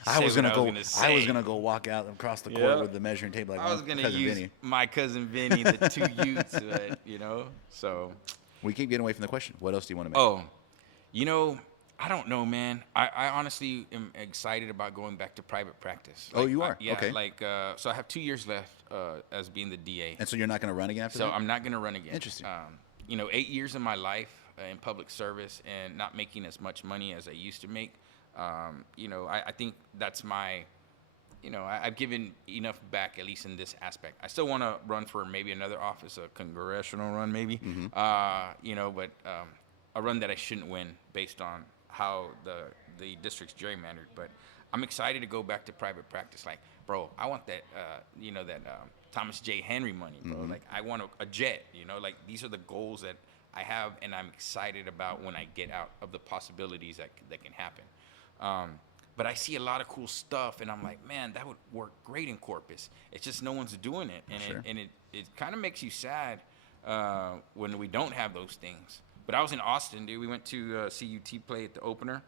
I was gonna go. I say. was gonna go walk out across the court Yeah. with the measuring tape, like I was gonna cousin use Vinny. my cousin Vinny, the two youths, you know. So, We keep getting away from the question. What else do you want to make? oh, you know, I don't know, man. I honestly am excited about going back to private practice. Oh, you are? Yeah. Okay. Like, so I have 2 years left as being the DA. And so you're not gonna run again after So that? I'm not gonna run again. Interesting. You know, 8 years of my life in public service and not making as much money as I used to make. You know, I think that's my. You know, I've given enough back, at least in this aspect. I still want to run for maybe another office, a congressional run, maybe. You know, but a run that I shouldn't win based on how the district's gerrymandered. But I'm excited to go back to private practice. Like, bro, I want that, you know, that Thomas J. Henry money, bro. Like, I want a jet. You know, like these are the goals that I have, and I'm excited about when I get out of the possibilities that can happen. But I see a lot of cool stuff, and I'm like, man, that would work great in Corpus. It's just no one's doing it, and it kind of makes you sad when we don't have those things. But I was in Austin, dude. We went to see UT play at the opener.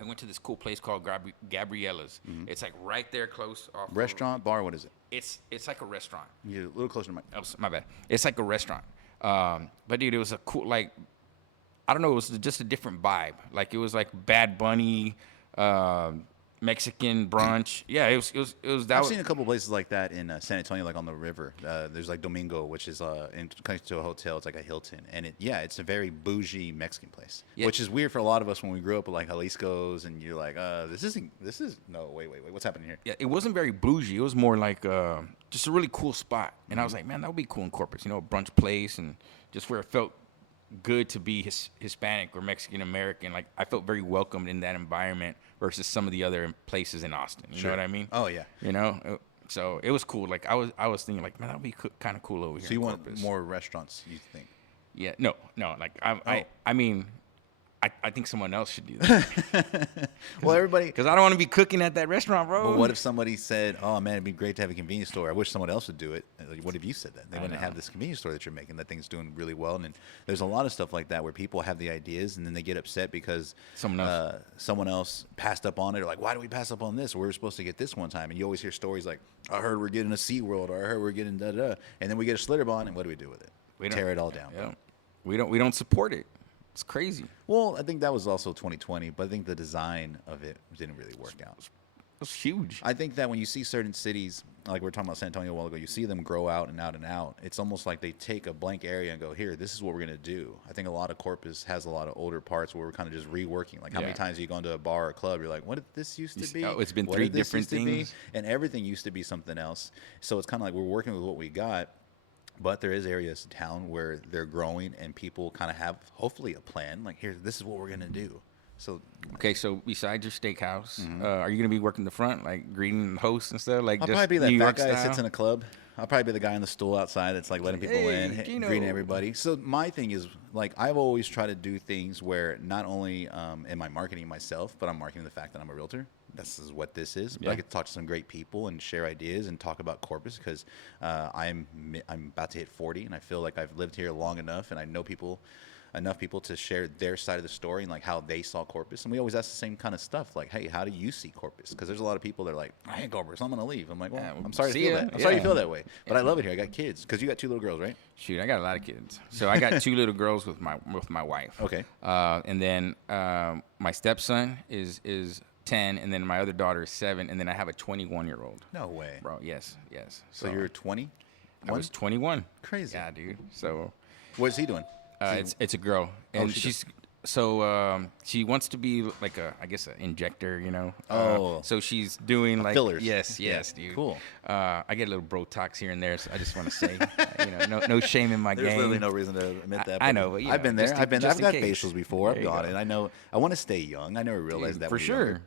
I went to this cool place called Gabriella's. It's like right there close off. Restaurant, bar, what is it? It's like a restaurant. You're a little closer to my. Oh, my bad. It's like a restaurant. But dude, it was a cool, like, I don't know, it was just a different vibe. Like, it was like Bad Bunny, Mexican brunch. Yeah, it was that. I've seen a couple places like that in San Antonio, like on the river. There's like Domingo, which is connected to a hotel. It's like a Hilton, and it's a very bougie Mexican place, which is weird for a lot of us when we grew up with like Jalisco's, and you're like, this is no, wait, what's happening here? Yeah, it wasn't very bougie. It was more like just a really cool spot, and I was like, man, that would be cool in Corpus, you know, a brunch place, and just where it felt good to be Hispanic or Mexican American. Like, I felt very welcomed in that environment versus some of the other places in Austin. You know what I mean? Oh yeah. You know, so it was cool. Like, I was thinking, like, man, that would be kind of cool over here. So you in want Corpus. more restaurants? You think? Yeah. No. Like, I mean, I think someone else should do that. Well, everybody. Because I don't want to be cooking at that restaurant, bro. Well, what if somebody said, "Oh man, it'd be great to have a convenience store. I wish someone else would do it." Like, what if you said that? They wouldn't have this convenience store that you're making. That thing's doing really well, and there's a lot of stuff like that where people have the ideas and then they get upset because someone else passed up on it. Or like, why do we pass up on this? We were supposed to get this one time. And you always hear stories like, "I heard we're getting a SeaWorld," or "I heard we're getting da da," and then we get a Schlitterbahn, and what do we do with it? We tear it all down. Yeah. We don't support it. It's crazy. Well, I think that was also 2020, but I think the design of it didn't really work out. It was huge. I think that when you see certain cities, like we were talking about San Antonio a while ago, you see them grow out and out and out. It's almost like they take a blank area and go, here, this is what we're going to do. I think a lot of Corpus has a lot of older parts where we're kind of just reworking. Like, how many times you go into a bar or club, you're like, what did this used to be? Oh, it's been What three did this different used to be? things. And everything used to be something else. So it's kind of like we're working with what we got. But there is areas in town where they're growing and people kind of have, hopefully, a plan. Like, here, this is what we're going to do. So okay, so besides your steakhouse, are you going to be working the front, like greeting the hosts and stuff? Like, I'll just probably be that New fat York guy that style? sits in a club. I'll probably be the guy on the stool outside that's like letting people in, Gino. greeting everybody. So my thing is, like, I've always tried to do things where not only am I marketing myself, but I'm marketing the fact that I'm a realtor. This is what this is. But I get to talk to some great people and share ideas and talk about Corpus because I'm about to hit 40 and I feel like I've lived here long enough and I know enough people to share their side of the story and like how they saw Corpus. And we always ask the same kind of stuff, like, hey, how do you see Corpus? Because there's a lot of people that are like, I hate Corpus, I'm gonna leave. I'm like, well, I'm sorry to feel that. I'm sorry you feel that way, but I love it here. I got kids because you got 2 little girls, right? Shoot, I got a lot of kids. So I got 2 little girls with my wife. Okay. And then my stepson is 10, and then my other daughter is 7, and then I have a 21-year-old. No way, Bro, yes. So you're 20? I was 21. Crazy. Yeah, dude. So What's he doing? It's a girl, and she's she wants to be like I guess an injector, you know. Oh. So she's doing like fillers. Yes, Yeah. dude. Cool. I get a little Botox here and there, so I just want to say, no shame in my There's game. literally no reason to admit that. I know, but I've been there. I've got case. facials before. I've There you gone go. it. I know. I want to stay young. I never realized that for when you're sure. younger.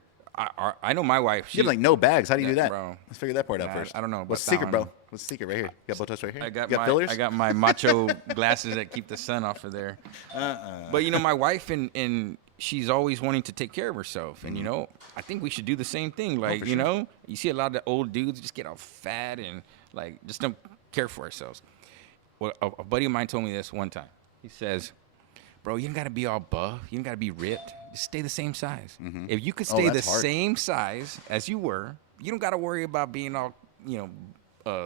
I know my wife. You have like no bags. How do you do that? Bro. Let's figure that part out Nah, first. I don't know What's the about secret, that bro? one. What's the secret right here? You got Botox right here? I got you got fillers? I got my macho glasses that keep the sun off of there. But my wife and she's always wanting to take care of herself, and I think we should do the same thing. Like sure. you see a lot of the old dudes just get all fat and like just don't care for ourselves. Well, a buddy of mine told me this one time. He says, "Bro, you don't gotta be all buff. You don't gotta be ripped. Just stay the same size. If you could stay the same size as you were, you don't gotta worry about being all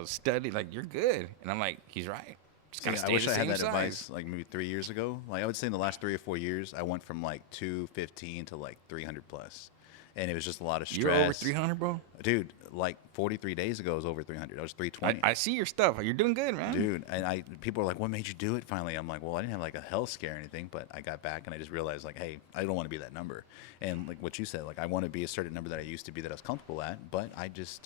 studied. Like you're good." And I'm like, he's right. Just gotta stay I wish the I had same that size. advice like maybe 3 years ago. Like I would say in the last 3 or 4 years, I went from like 215 to like 300 plus, and it was just a lot of stress. You're over 300, bro. Dude. Like 43 days ago, I was over 300. I was 320. I see your stuff. You're doing good, man. Dude, and people are like, "What made you do it?" Finally, I'm like, "Well, I didn't have like a health scare or anything, but I got back and I just realized like, hey, I don't want to be that number." And like what you said, like I want to be a certain number that I used to be that I was comfortable at, but I just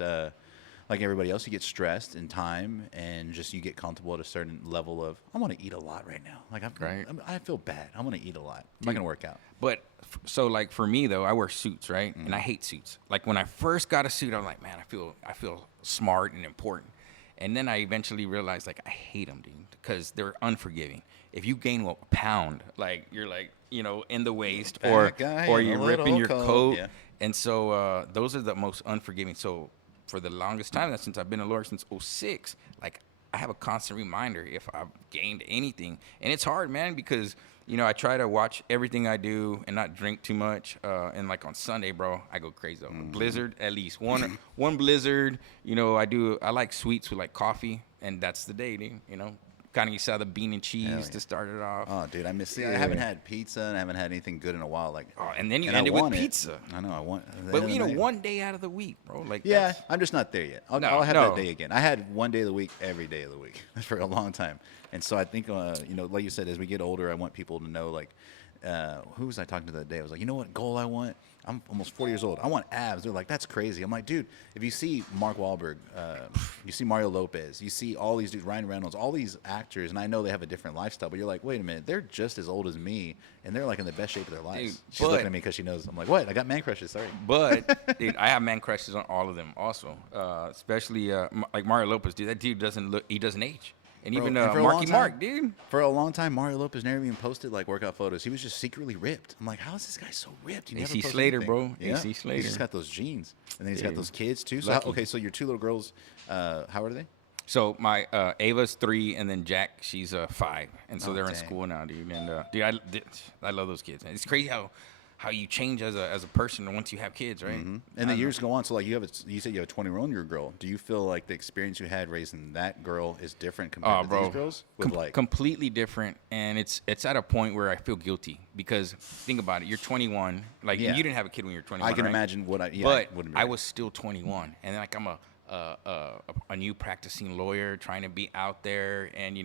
like everybody else, you get stressed in time and just you get comfortable at a certain level of I want to eat a lot right now. Like I feel bad. I want to eat a lot. I'm not gonna work out. But so like for me though, I wear suits, right? And I hate suits. Like when I first got a suit, I'm like, man, I feel smart and important. And then I eventually realized like I hate them, dude, because they're unforgiving. If you gain a pound, like you're like in the waist, or you're ripping your coat, yeah. And so those are the most unforgiving. So for the longest time, since I've been a lawyer since 2006, like I have a constant reminder if I've gained anything. And it's hard, man, because I try to watch everything I do and not drink too much. And like on Sunday, bro, I go crazy though. Blizzard, at least one blizzard. I like sweets with like coffee, and that's the day, dude. Kind of used to have the bean and cheese to start it off. Oh, dude, I miss it. I haven't had pizza and I haven't had anything good in a while. Like, and then you end it with pizza. I know, I want. But one day out of the week, bro. Like, yeah, I'm just not there yet. I'll have that day again. I had one day of the week every day of the week for a long time, and so I think like you said, as we get older, I want people to know like. Who was I talking to the other day? I was like, you know what goal I want? I'm almost 40 years old. I want abs. They're like, that's crazy. I'm like, dude, if you see Mark Wahlberg, you see Mario Lopez, you see all these dudes, Ryan Reynolds, all these actors, and I know they have a different lifestyle, but you're like, wait a minute, they're just as old as me, and they're like in the best shape of their lives. Dude, She's looking at me because she knows. I'm like, what? I got man crushes. Sorry. But, dude, I have man crushes on all of them also, especially like Mario Lopez, dude. That dude he doesn't age. And Bro, even for a Marky long time- Mark, dude. For a long time, Mario Lopez never even posted like workout photos. He was just secretly ripped. I'm like, how is this guy so ripped? He never AC posts Slater, anything. bro. Yeah. AC Slater. He's just got those genes, and then he's got Dude. those kids too. So Lucky. so your two little girls, how old are they? So my Ava's 3, and then Jack, she's 5, and so Oh, they're in dang. school now, dude. And I love those kids. It's crazy how you change as a person once you have kids, right? Mm-hmm. And the years go on. So like you said you have a 21-year-old girl. Do you feel like the experience you had raising that girl is different compared to these girls? With Completely different, and it's at a point where I feel guilty because think about it. You're 21, like Yeah. you didn't have a kid when you were 21. I can right? imagine what but wouldn't be I right. was still 21, and then like I'm a new practicing lawyer trying to be out there, and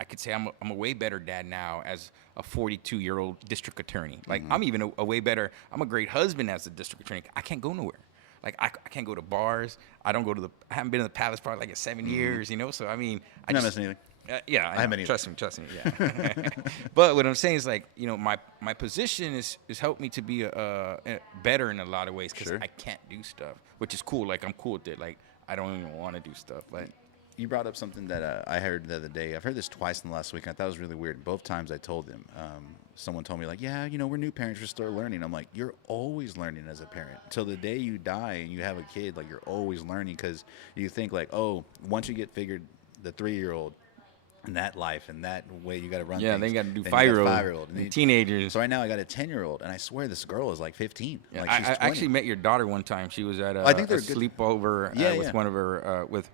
I could say I'm a way better dad now as a 42-year-old district attorney. Like I'm even a way better. I'm a great husband as a district attorney. I can't go nowhere. Like I can't go to bars. I haven't been in the Palace probably like in 7 years. So I mean, You're not missing anything. Yeah, I haven't either. trust me. Yeah. But what I'm saying is like my position is helped me to be better in a lot of ways because Sure. I can't do stuff, which is cool. Like I'm cool with it. Like I don't even want to do stuff, but. You brought up something that I heard the other day. I've heard this twice in the last week, and I thought it was really weird. Both times I told them, someone told me, like, yeah, we're new parents, we're still learning. I'm like, you're always learning as a parent. Till the day you die and you have a kid, like, you're always learning because you think, like, oh, once you get figured the 3-year-old and that life and that way you got to run Yeah, things. then you got to do then 5-year-old, and teenagers. So right now I got a 10-year-old, and I swear this girl is like 15. Yeah, like she's I 20. actually met your daughter one time. She was at I think a they're good. sleepover Yeah, with yeah. one of her with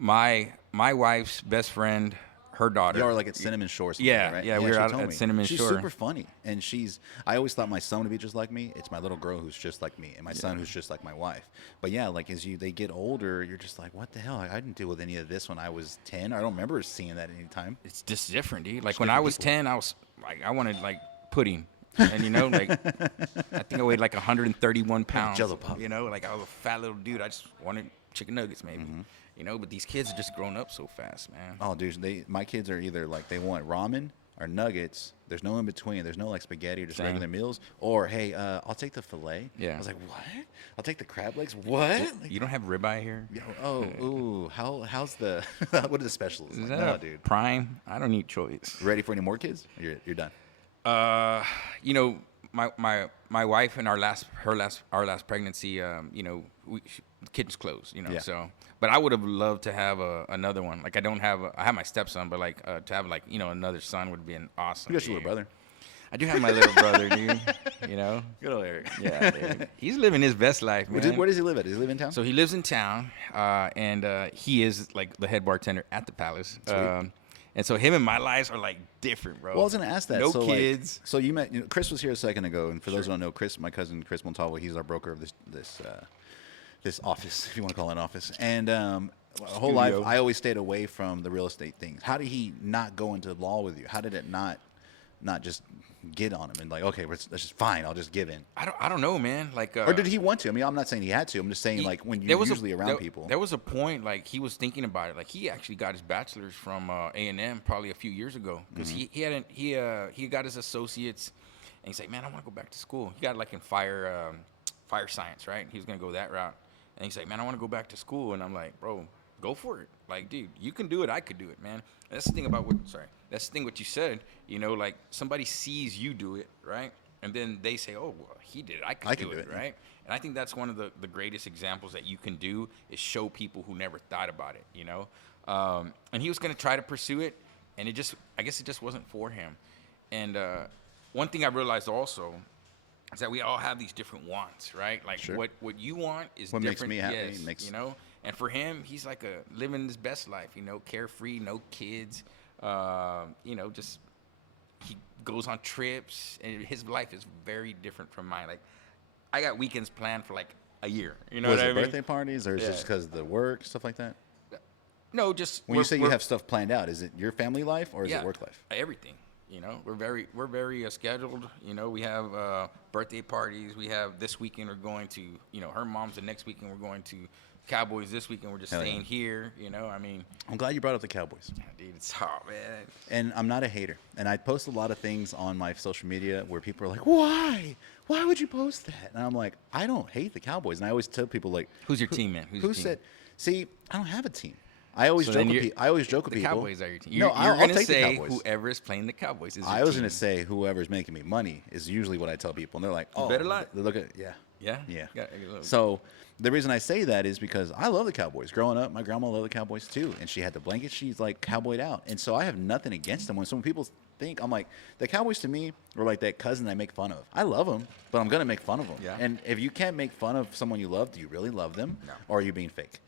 my wife's best friend, her daughter. You are like at Cinnamon Shore. Yeah, right? yeah, we were she out told at me. Cinnamon she's Shore. She's super funny, and I always thought my son would be just like me. It's my little girl who's just like me, and my son who's just like my wife. But yeah, like they get older, you're just like, what the hell? I didn't deal with any of this when I was 10. I don't remember seeing that any time. It's just different, dude. Like when I was 10, I was like, I wanted like pudding. And like I think I weighed like 131 pounds. Jello pop. Like I was a fat little dude. I just wanted chicken nuggets, maybe. But these kids are just growing up so fast, man. Oh, dude, my kids are either like they want ramen or nuggets. There's no in between. There's no like spaghetti or just regular meals. Or hey, I'll take the fillet. Yeah. I was like, what? I'll take the crab legs. What? Like, You don't have ribeye here? How's the what are the specials? Is Like, that no, a dude. prime? I don't eat choice. Ready for any more kids? Or you're done. My wife and our last pregnancy, kitchen's closed, Yeah. so. But I would have loved to have another one. Like I have my stepson, but like to have like another son would be an awesome. You got your little brother. I do have my little brother, dude. Good old Eric. Yeah, dude. He's living his best life, man. Where does he live at? Does he live in town? So he lives in town, and he is like the head bartender at the Palace. And so him and my lives are like different, bro. Well, I was going to ask that. No so, kids. So you met Chris was here a second ago, and for those who don't know, Chris, my cousin Chris Montalvo, he's our broker of this office, if you want to call it an office. And my whole life, I always stayed away from the real estate things. How did he not go into law with you? How did it not just get on him and like, okay, that's just fine, I'll just give in? I don't know, man. Like, or did he want to? I mean, I'm not saying he had to. I'm just saying like when you're usually around people. There was a point like he was thinking about it. Like he actually got his bachelor's from A&M probably a few years ago because he got his associates, and he's like, man, I want to go back to school. He got like in fire science, right? He was gonna go that route, and he's like, man, I want to go back to school, and I'm like, bro, go for it. Like, dude, you can do it. I could do it, man. That's the thing about what you said. Like somebody sees you do it, right? And then they say, oh, well, he did it. I can do it, right? And I think that's one of the greatest examples that you can do is show people who never thought about it, And he was going to try to pursue it, and I guess it just wasn't for him. And one thing I realized also is that we all have these different wants, right? Like what you want is what different. Makes me happy. Yes, And for him, he's like living his best life, carefree, no kids, just he goes on trips, and his life is very different from mine. Like, I got weekends planned for like a year. You know Was what I it mean? birthday parties, or is it just because of the work, stuff like that? No, just when you say you have stuff planned out, is it your family life or is it work life? Everything. We're very scheduled. We have birthday parties. We have this weekend we're going to, her mom's the next weekend we're going to Cowboys this weekend. We're just staying here. I mean, I'm glad you brought up the Cowboys. Yeah, dude, it's hard, man. And I'm not a hater. And I post a lot of things on my social media where people are like, why? Why would you post that? And I'm like, I don't hate the Cowboys. And I always tell people, like, who's your team, man? Who said? See, I don't have a team. I always joke with people. The Cowboys are your team. No, You're I'll going to take the say Cowboys. whoever is playing the Cowboys is your I was team. going to say whoever's making me money is usually what I tell people. And they're like, oh. Better lie. They look at, yeah. Yeah? So the reason I say that is because I love the Cowboys. Growing up, my grandma loved the Cowboys too. And she had the blanket. She's like cowboyed out. And so I have nothing against them. When some people think, I'm like, the Cowboys to me are like that cousin I make fun of. I love them, but I'm going to make fun of them. Yeah. And if you can't make fun of someone you love, do you really love them? No. Or are you being fake?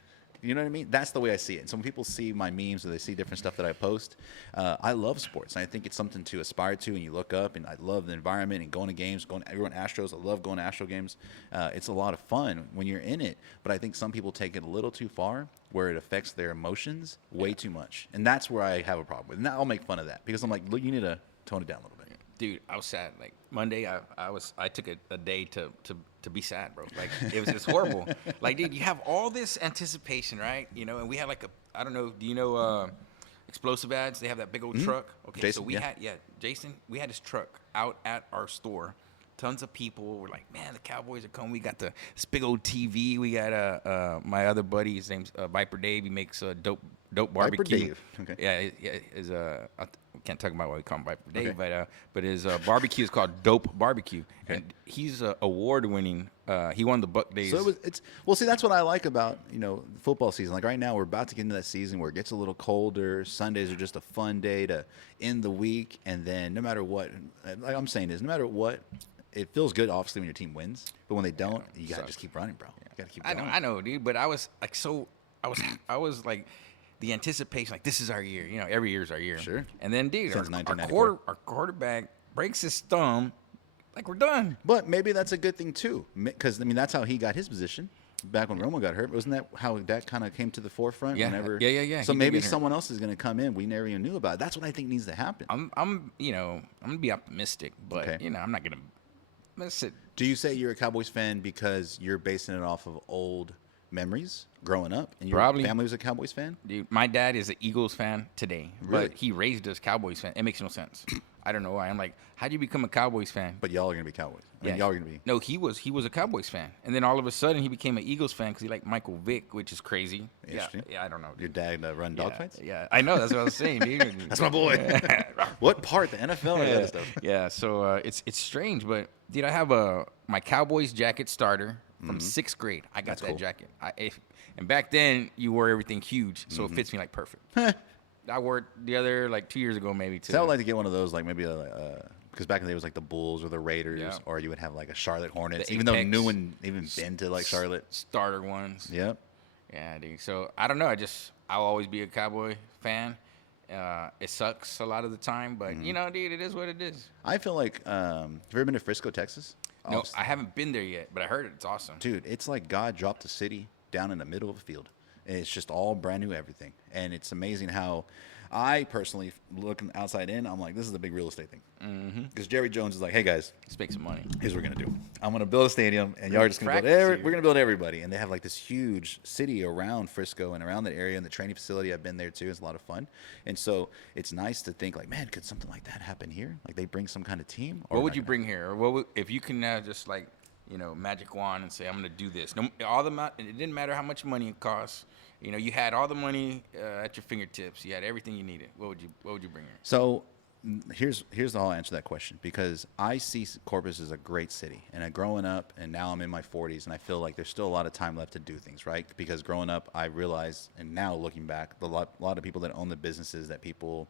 You know what I mean? That's the way I see it. And so when people see my memes or they see different stuff that I post, I love sports. And I think it's something to aspire to, and you look up, and I love the environment and going to games, everyone Astros. I love going to Astro games. It's a lot of fun when you're in it. But I think some people take it a little too far where it affects their emotions way too much. And that's where I have a problem with it. And I'll make fun of that because I'm like, look, you need to tone it down a little bit. Dude, I was sad. Like Monday, I took a day to be sad, bro. Like it was just horrible. Like, dude, you have all this anticipation, right? And we had like I don't know, do you know Explosive Ads? They have that big old truck. Okay, Jason, so we had this truck out at our store. Tons of people were like, man, the Cowboys are coming. We got this big old TV. We got my other buddy, his name's Viper Dave. He makes dope barbecue. Viper Dave. Okay. Yeah, I can't talk about why we call him Viper Dave, but his barbecue is called Dope Barbecue, and he's award winning. He won the Buck Days. So see, that's what I like about football season. Like right now, we're about to get into that season where it gets a little colder. Sundays are just a fun day to end the week, and then no matter what, like I'm saying is, no matter what. It feels good, obviously, when your team wins, but when they don't, you gotta just keep running, bro. You gotta keep going. I know, dude. But I was like, I was like, the anticipation, like this is our year. You know, every year's our year. Sure. And then, dude, Since our 1994. quarterback breaks his thumb. Like, we're done. But maybe that's a good thing too, because I mean that's how he got his position. Back when Romo got hurt, wasn't that how that kind of came to the forefront? Yeah. Whenever, Yeah. So He did maybe get hurt. someone else is going to come in we never even knew about. That's what I think needs to happen. I'm gonna be optimistic, but Okay. I'm not gonna miss it. Do you say you're a Cowboys fan because you're basing it off of old memories growing up, and your Probably. family was a Cowboys fan? Dude, my dad is an Eagles fan today, Really? but he raised us Cowboys fan. It makes no sense. I don't know why. I'm like, how do you become a Cowboys fan? But y'all are going to be Cowboys. I mean, y'all are going to be. No, he was a Cowboys fan, and then all of a sudden he became an Eagles fan because he liked Michael Vick, which is crazy. Interesting. Yeah, I don't know. Your Dude. dad run dogfights? Yeah, I know. That's what I was saying, dude. That's my boy. What part? The NFL or the other stuff? Yeah, so it's strange, but dude, I have my Cowboys jacket starter from 6th grade. I got That's that cool. jacket. And back then you wore everything huge, so it fits me like perfect. I wore it the other like 2 years ago maybe too. So I would like to get one of those, like maybe because back in the day it was like the Bulls or the Raiders, Yeah. or you would have like a Charlotte Hornets, The even though Apex no one even been to like Charlotte. starter ones. Yep. Yeah, dude. So I don't know. I'll always be a Cowboy fan. It sucks a lot of the time, but dude, it is what it is. I feel like have you ever been to Frisco, Texas? No, I haven't been there yet, but I heard it's awesome. Dude, it's like God dropped a city down in the middle of a field. And it's just all brand new everything. And it's amazing how I personally, looking outside in, I'm like, this is a big real estate thing. Because Jerry Jones is like, hey, guys, Let's make some money. here's what we're going to do. I'm going to build a stadium, and y'all are just going to build Practice here. we're going to build everybody. And they have like this huge city around Frisco and around that area, and the training facility. I've been there too. It's a lot of fun. And so it's nice to think like, man, could something like that happen here? Like they bring some kind of team? Or What would not you gonna- bring here? Or if you can just like, magic wand and say, I'm going to do this. No, it didn't matter how much money it costs. You had all the money at your fingertips. You had everything you needed. What would you bring here? So here's how I'll answer that question, because I see Corpus as a great city, and growing up, and now I'm in my 40s, and I feel like there's still a lot of time left to do things right. Because growing up, I realized, and now looking back, a lot of people that own the businesses that people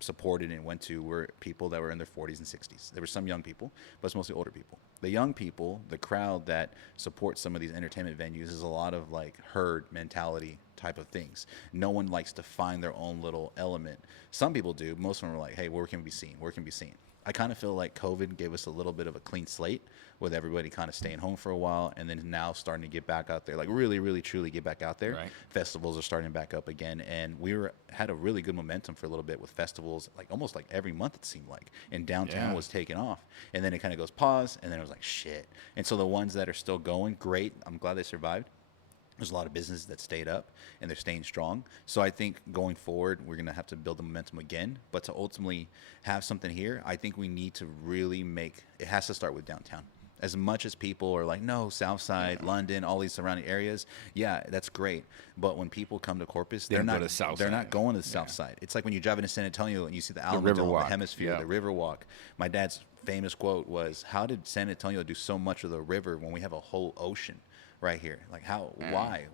supported and went to were people that were in their 40s and 60s. There were some young people, but it's mostly older people. The young people, the crowd that supports some of these entertainment venues, is a lot of like herd mentality type of things. No one likes to find their own little element. Some people do. Most of them are like, hey, where can we be seen? Where can we be seen? I kind of feel like COVID gave us a little bit of a clean slate with everybody kind of staying home for a while, and then now starting to get back out there, like really, really, truly get back out there. Right. Festivals are starting back up again, and had a really good momentum for a little bit with festivals, like almost like every month it seemed like. And downtown Yeah. was taking off, and then it kind of goes pause, and then it was like shit. And so the ones that are still going, great. I'm glad they survived. There's a lot of businesses that stayed up, and they're staying strong. So I think going forward, we're going to have to build the momentum again. But to ultimately have something here, I think we need to really it has to start with downtown. As much as people are like, no, South Side, London, all these surrounding areas, yeah, that's great. But when people come to Corpus, they're don't not go to South they're Side. not going to the South Side. It's like when you drive into San Antonio and you see the Alamo River Dome, the Walk. Hemisphere, Yeah. the River Walk. My dad's famous quote was, how did San Antonio do so much with a river when we have a whole ocean right here? Like how,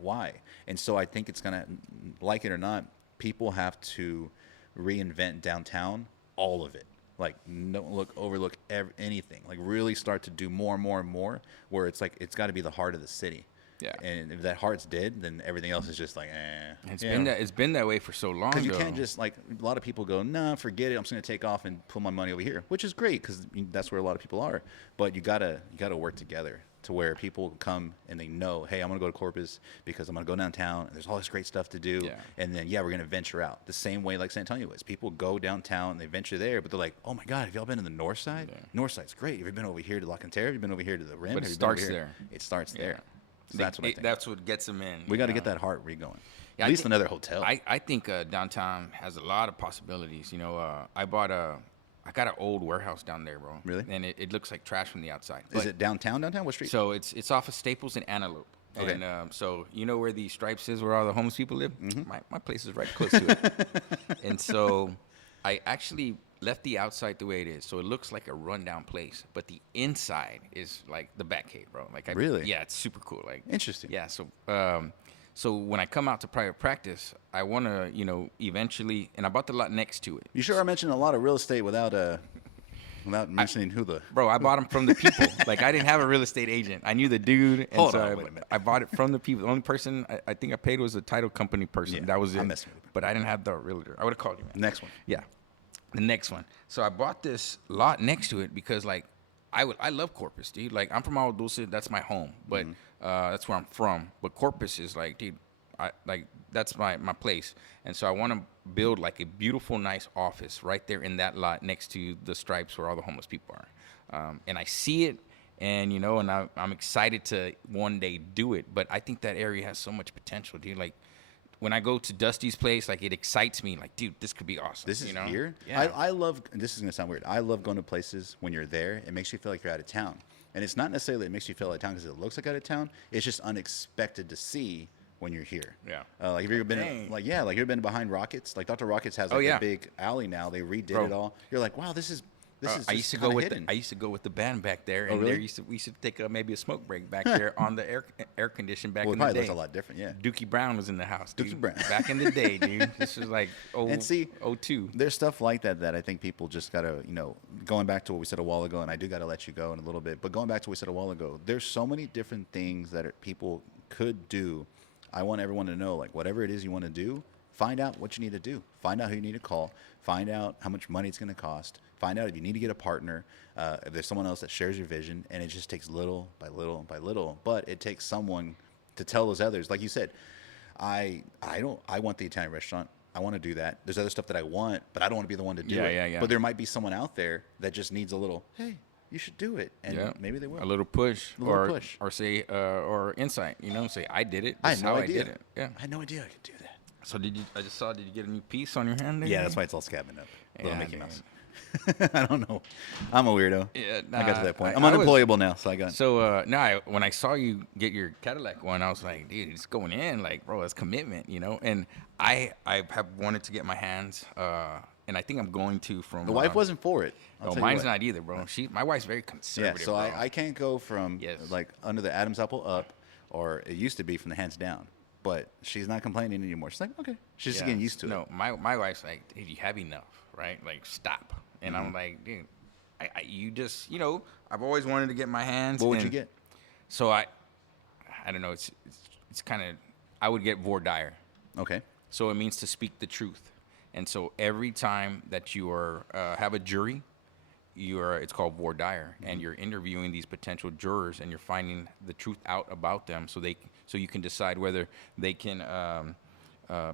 why? And so I think it's going to, like it or not, people have to reinvent downtown, all of it. Like don't overlook anything. Like really start to do more and more and more, where it's like it's got to be the heart of the city. Yeah. And if that heart's dead, then everything else is just like, eh. It's been that way for so long. Because you though. can't just, like, a lot of people go, nah, forget it. I'm just going to take off and put my money over here, which is great because that's where a lot of people are. But you gotta work together to where people come and they know, hey, I'm going to go to Corpus because I'm going to go downtown. And there's all this great stuff to do. Yeah. And then, we're going to venture out the same way like San Antonio is. People go downtown and they venture there, but they're like, oh, my God, have y'all been to the north side? Yeah. North side's great. Have you been over here to La Cantera? Have you been over here to the Rim? But Have it you been over starts here? there. It starts there. So that's what I think. That's what gets them in. We got to you get know? that heart re-going. Yeah, At I least thi- another hotel. I think downtown has a lot of possibilities. I got an old warehouse down there, bro. Really? And it looks like trash from the outside. Is But- it downtown? What street? So it's off of Staples and Antelope. Okay. And so you know where the Stripes is, where all the homeless people live? Mm-hmm. My place is right close to it. And so I actually left the outside the way it is. So it looks like a rundown place. But the inside is like the Batcave, bro. Really? Yeah, it's super cool. Like Interesting. Yeah, so when I come out to private practice, I want to, eventually, and I bought the lot next to it. You sure are mentioning a lot of real estate without Without mentioning who the... Bro, I bought them from the people. Like, I didn't have a real estate agent. I knew the dude, and Hold so on, wait a minute. I bought it from the people. The only person I think I paid was a title company person. Yeah, that was it. I'm messing with you. But I didn't have the realtor. I would have called you, man. Next one. Yeah, the next one. So I bought this lot next to it because, like, I love Corpus, dude. Like, I'm from Agua Dulce. That's my home. But that's where I'm from. But Corpus is, like, dude, that's my place. And so I want to build, like, a beautiful, nice office right there in that lot next to the Stripes where all the homeless people are. And I see it, and, you know, and I'm excited to one day do it. But I think that area has so much potential, dude. Like, when I go to Dusty's place, like, it excites me. Like, dude, this could be awesome. This is you know? here? Yeah. I love, and this is going to sound weird, I love going to places when you're there. It makes you feel like you're out of town. And it's not necessarily it makes you feel out of town because it looks like out of town. It's just unexpected to see when you're here. Yeah. Like, have you ever been, like, you've been behind Rockets? Like, Dr. Rockets has, like, a big alley now. They redid it all. You're like, wow, this is I used to go with the band back there, and really? we used to take maybe a smoke break back there on the air condition back in the day. Well, it probably looks a lot different, yeah. Dookie Brown was in the house, dude. Dookie Brown. Back in the day, dude. This was like And see, 02. There's stuff like that I think people just gotta, you know, going back to what we said a while ago, and I do gotta let you go in a little bit, but going back to what we said a while ago, there's so many different things that people could do. I want everyone to know, like, whatever it is you want to do, find out what you need to do. Find out who you need to call. Find out how much money it's going to cost. Find out if you need to get a partner, if there's someone else that shares your vision, and it just takes little by little by little. But it takes someone to tell those others. Like you said, I want the Italian restaurant. I want to do that. There's other stuff that I want, but I don't want to be the one to do it. Yeah. But there might be someone out there that just needs a little, hey, you should do it, and maybe they will. A little push, push. or say, or insight. You know, say I did it. I had no idea. I did it. Yeah, I had no idea I could do that. So did you? I just saw. Did you get a new piece on your hand there? Yeah, that's why it's all scabbing up. Little Mickey man. Mouse. I don't know. I'm a weirdo. Yeah, I got to that point. I'm I unemployable now, so I got. So when I saw you get your Cadillac one, I was like, dude, it's going in. Like, bro, it's commitment, you know. And I have wanted to get my hands, and I think I'm going to from. The wife wasn't for it. No, mine's not either, bro. My wife's very conservative. Yeah, so bro. I can't go from like under the Adam's apple up, or it used to be from the hands down. But she's not complaining anymore. She's like, okay. She's just getting used to it. No, my wife's like, dude, you have enough, right? Like, stop. And I'm like, dude, you just, you know, I've always wanted to get my hands. What would you get? So I don't know. It's kind of, I would get voir dire. Okay. So it means to speak the truth. And so every time that you are have a jury, it's called voir dire, and you're interviewing these potential jurors, and you're finding the truth out about them, so you can decide whether they can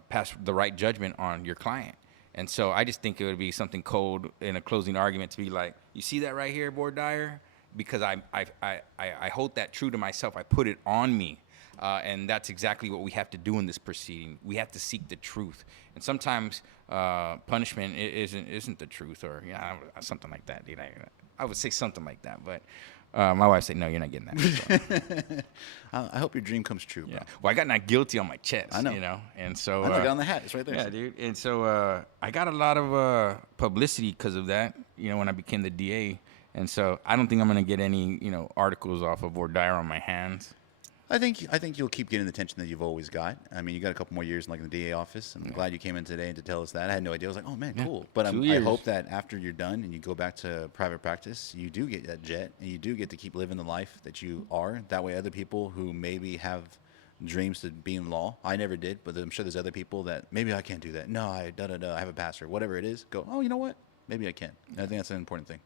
pass the right judgment on your client. And so I just think it would be something cold in a closing argument to be like, you see that right here, voir dire? Because I hold that true to myself. I put it on me. And that's exactly what we have to do in this proceeding. We have to seek the truth. And sometimes punishment isn't the truth, or something like that. Dude. I would say something like that, but my wife said, no, you're not getting that. So. I hope your dream comes true, bro. Yeah. Well, I got not guilty on my chest. I know. You know, and so I got on the hat. It's right there. Yeah, dude. And so I got a lot of publicity because of that. You know, when I became the DA, and so I don't think I'm gonna get any articles off of voir dire on my hands. I think you'll keep getting the attention that you've always got. I mean, you got a couple more years in, like, the DA office, and I'm glad you came in today to tell us that. I had no idea. I was like, oh, man, cool. But I hope that after you're done and you go back to private practice, you do get that jet, and you do get to keep living the life that you are. That way other people who maybe have dreams to be in law, I never did, but I'm sure there's other people that maybe I can't do that. No, I have a pastor. Whatever it is, go, oh, you know what? Maybe I can. And I think that's an important thing.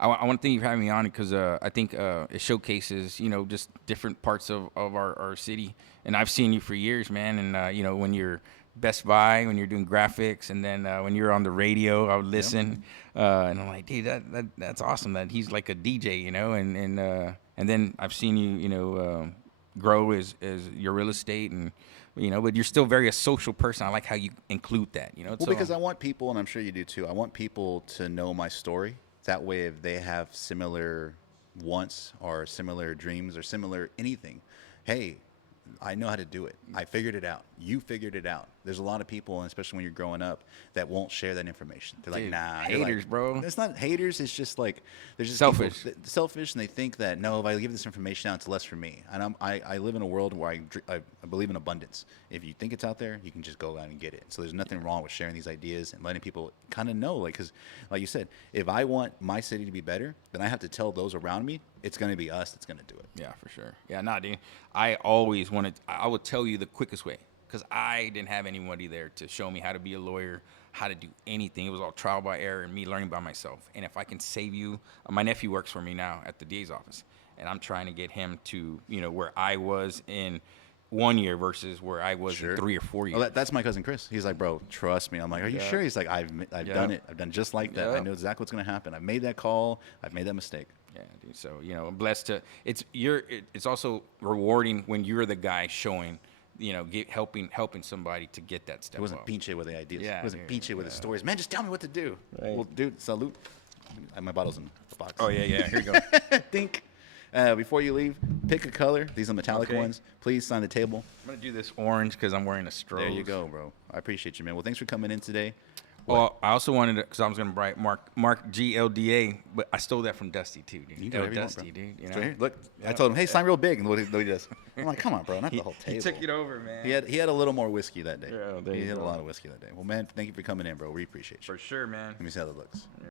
I want to thank you for having me on because I think it showcases, just different parts of our city. And I've seen you for years, man. And, when you're Best Buy, when you're doing graphics, and then when you're on the radio, I would listen. And I'm like, dude, that's awesome that he's like a DJ, And then I've seen you, grow as your real estate and, but you're still very a social person. I like how you include that, Well, because I want people, and I'm sure you do too, I want people to know my story. That way, if they have similar wants or similar dreams or similar anything, hey, I know how to do it. I figured it out. you figured it out. There's a lot of people, and especially when you're growing up, that won't share that information. They're like, Dude, nah. haters, bro. It's not haters. It's just like they're just Selfish. selfish, and they think that no, if I give this information out, it's less for me. And I live in a world where I believe in abundance. If you think it's out there, you can just go out and get it. So there's nothing wrong with sharing these ideas and letting people kind of know, like, because like you said, if I want my city to be better, then I have to tell those around me it's going to be us that's going to do it. Yeah, for sure. Yeah, nah, dude. I always wanted. I would tell you the quickest way because I didn't have anybody there to show me how to be a lawyer, how to do anything. It was all trial by error and me learning by myself. And if I can save you, my nephew works for me now at the DA's office, and I'm trying to get him to where I was in 1 year versus where I was in 3 or 4 years. Oh, that's my cousin Chris. He's like, bro, trust me. I'm like, are you sure? He's like, I've done it. I've done just like that. I know exactly what's going to happen. I've made that call. I've made that mistake. Yeah, dude. So I'm blessed to. It's also rewarding when you're the guy showing, helping somebody to get that step. It wasn't up. pinche with the ideas. Yeah, It wasn't pinche with the stories. Man, just tell me what to do. Right. Well, dude, salute. My bottle's in the box. Oh yeah. Here you go. Think. Before you leave, pick a color. These are metallic Okay. ones. Please sign the table. I'm gonna do this orange because I'm wearing a strobe. There you go, bro. I appreciate you, man. Well, thanks for coming in today. Well, I also wanted to, because I was gonna write Mark GLDA, but I stole that from Dusty too, dude. You do whatever you want, Dusty, bro. dude. It's right here. Look, I told him, hey, sign real big, and what he does. I'm like, come on, bro, not the whole table. He took it over, man. He had a little more whiskey that day. Yeah, there he you had a go. lot of whiskey that day. Well, man, thank you for coming in, bro. We appreciate you. For sure, man. Let me see how that looks. Yeah.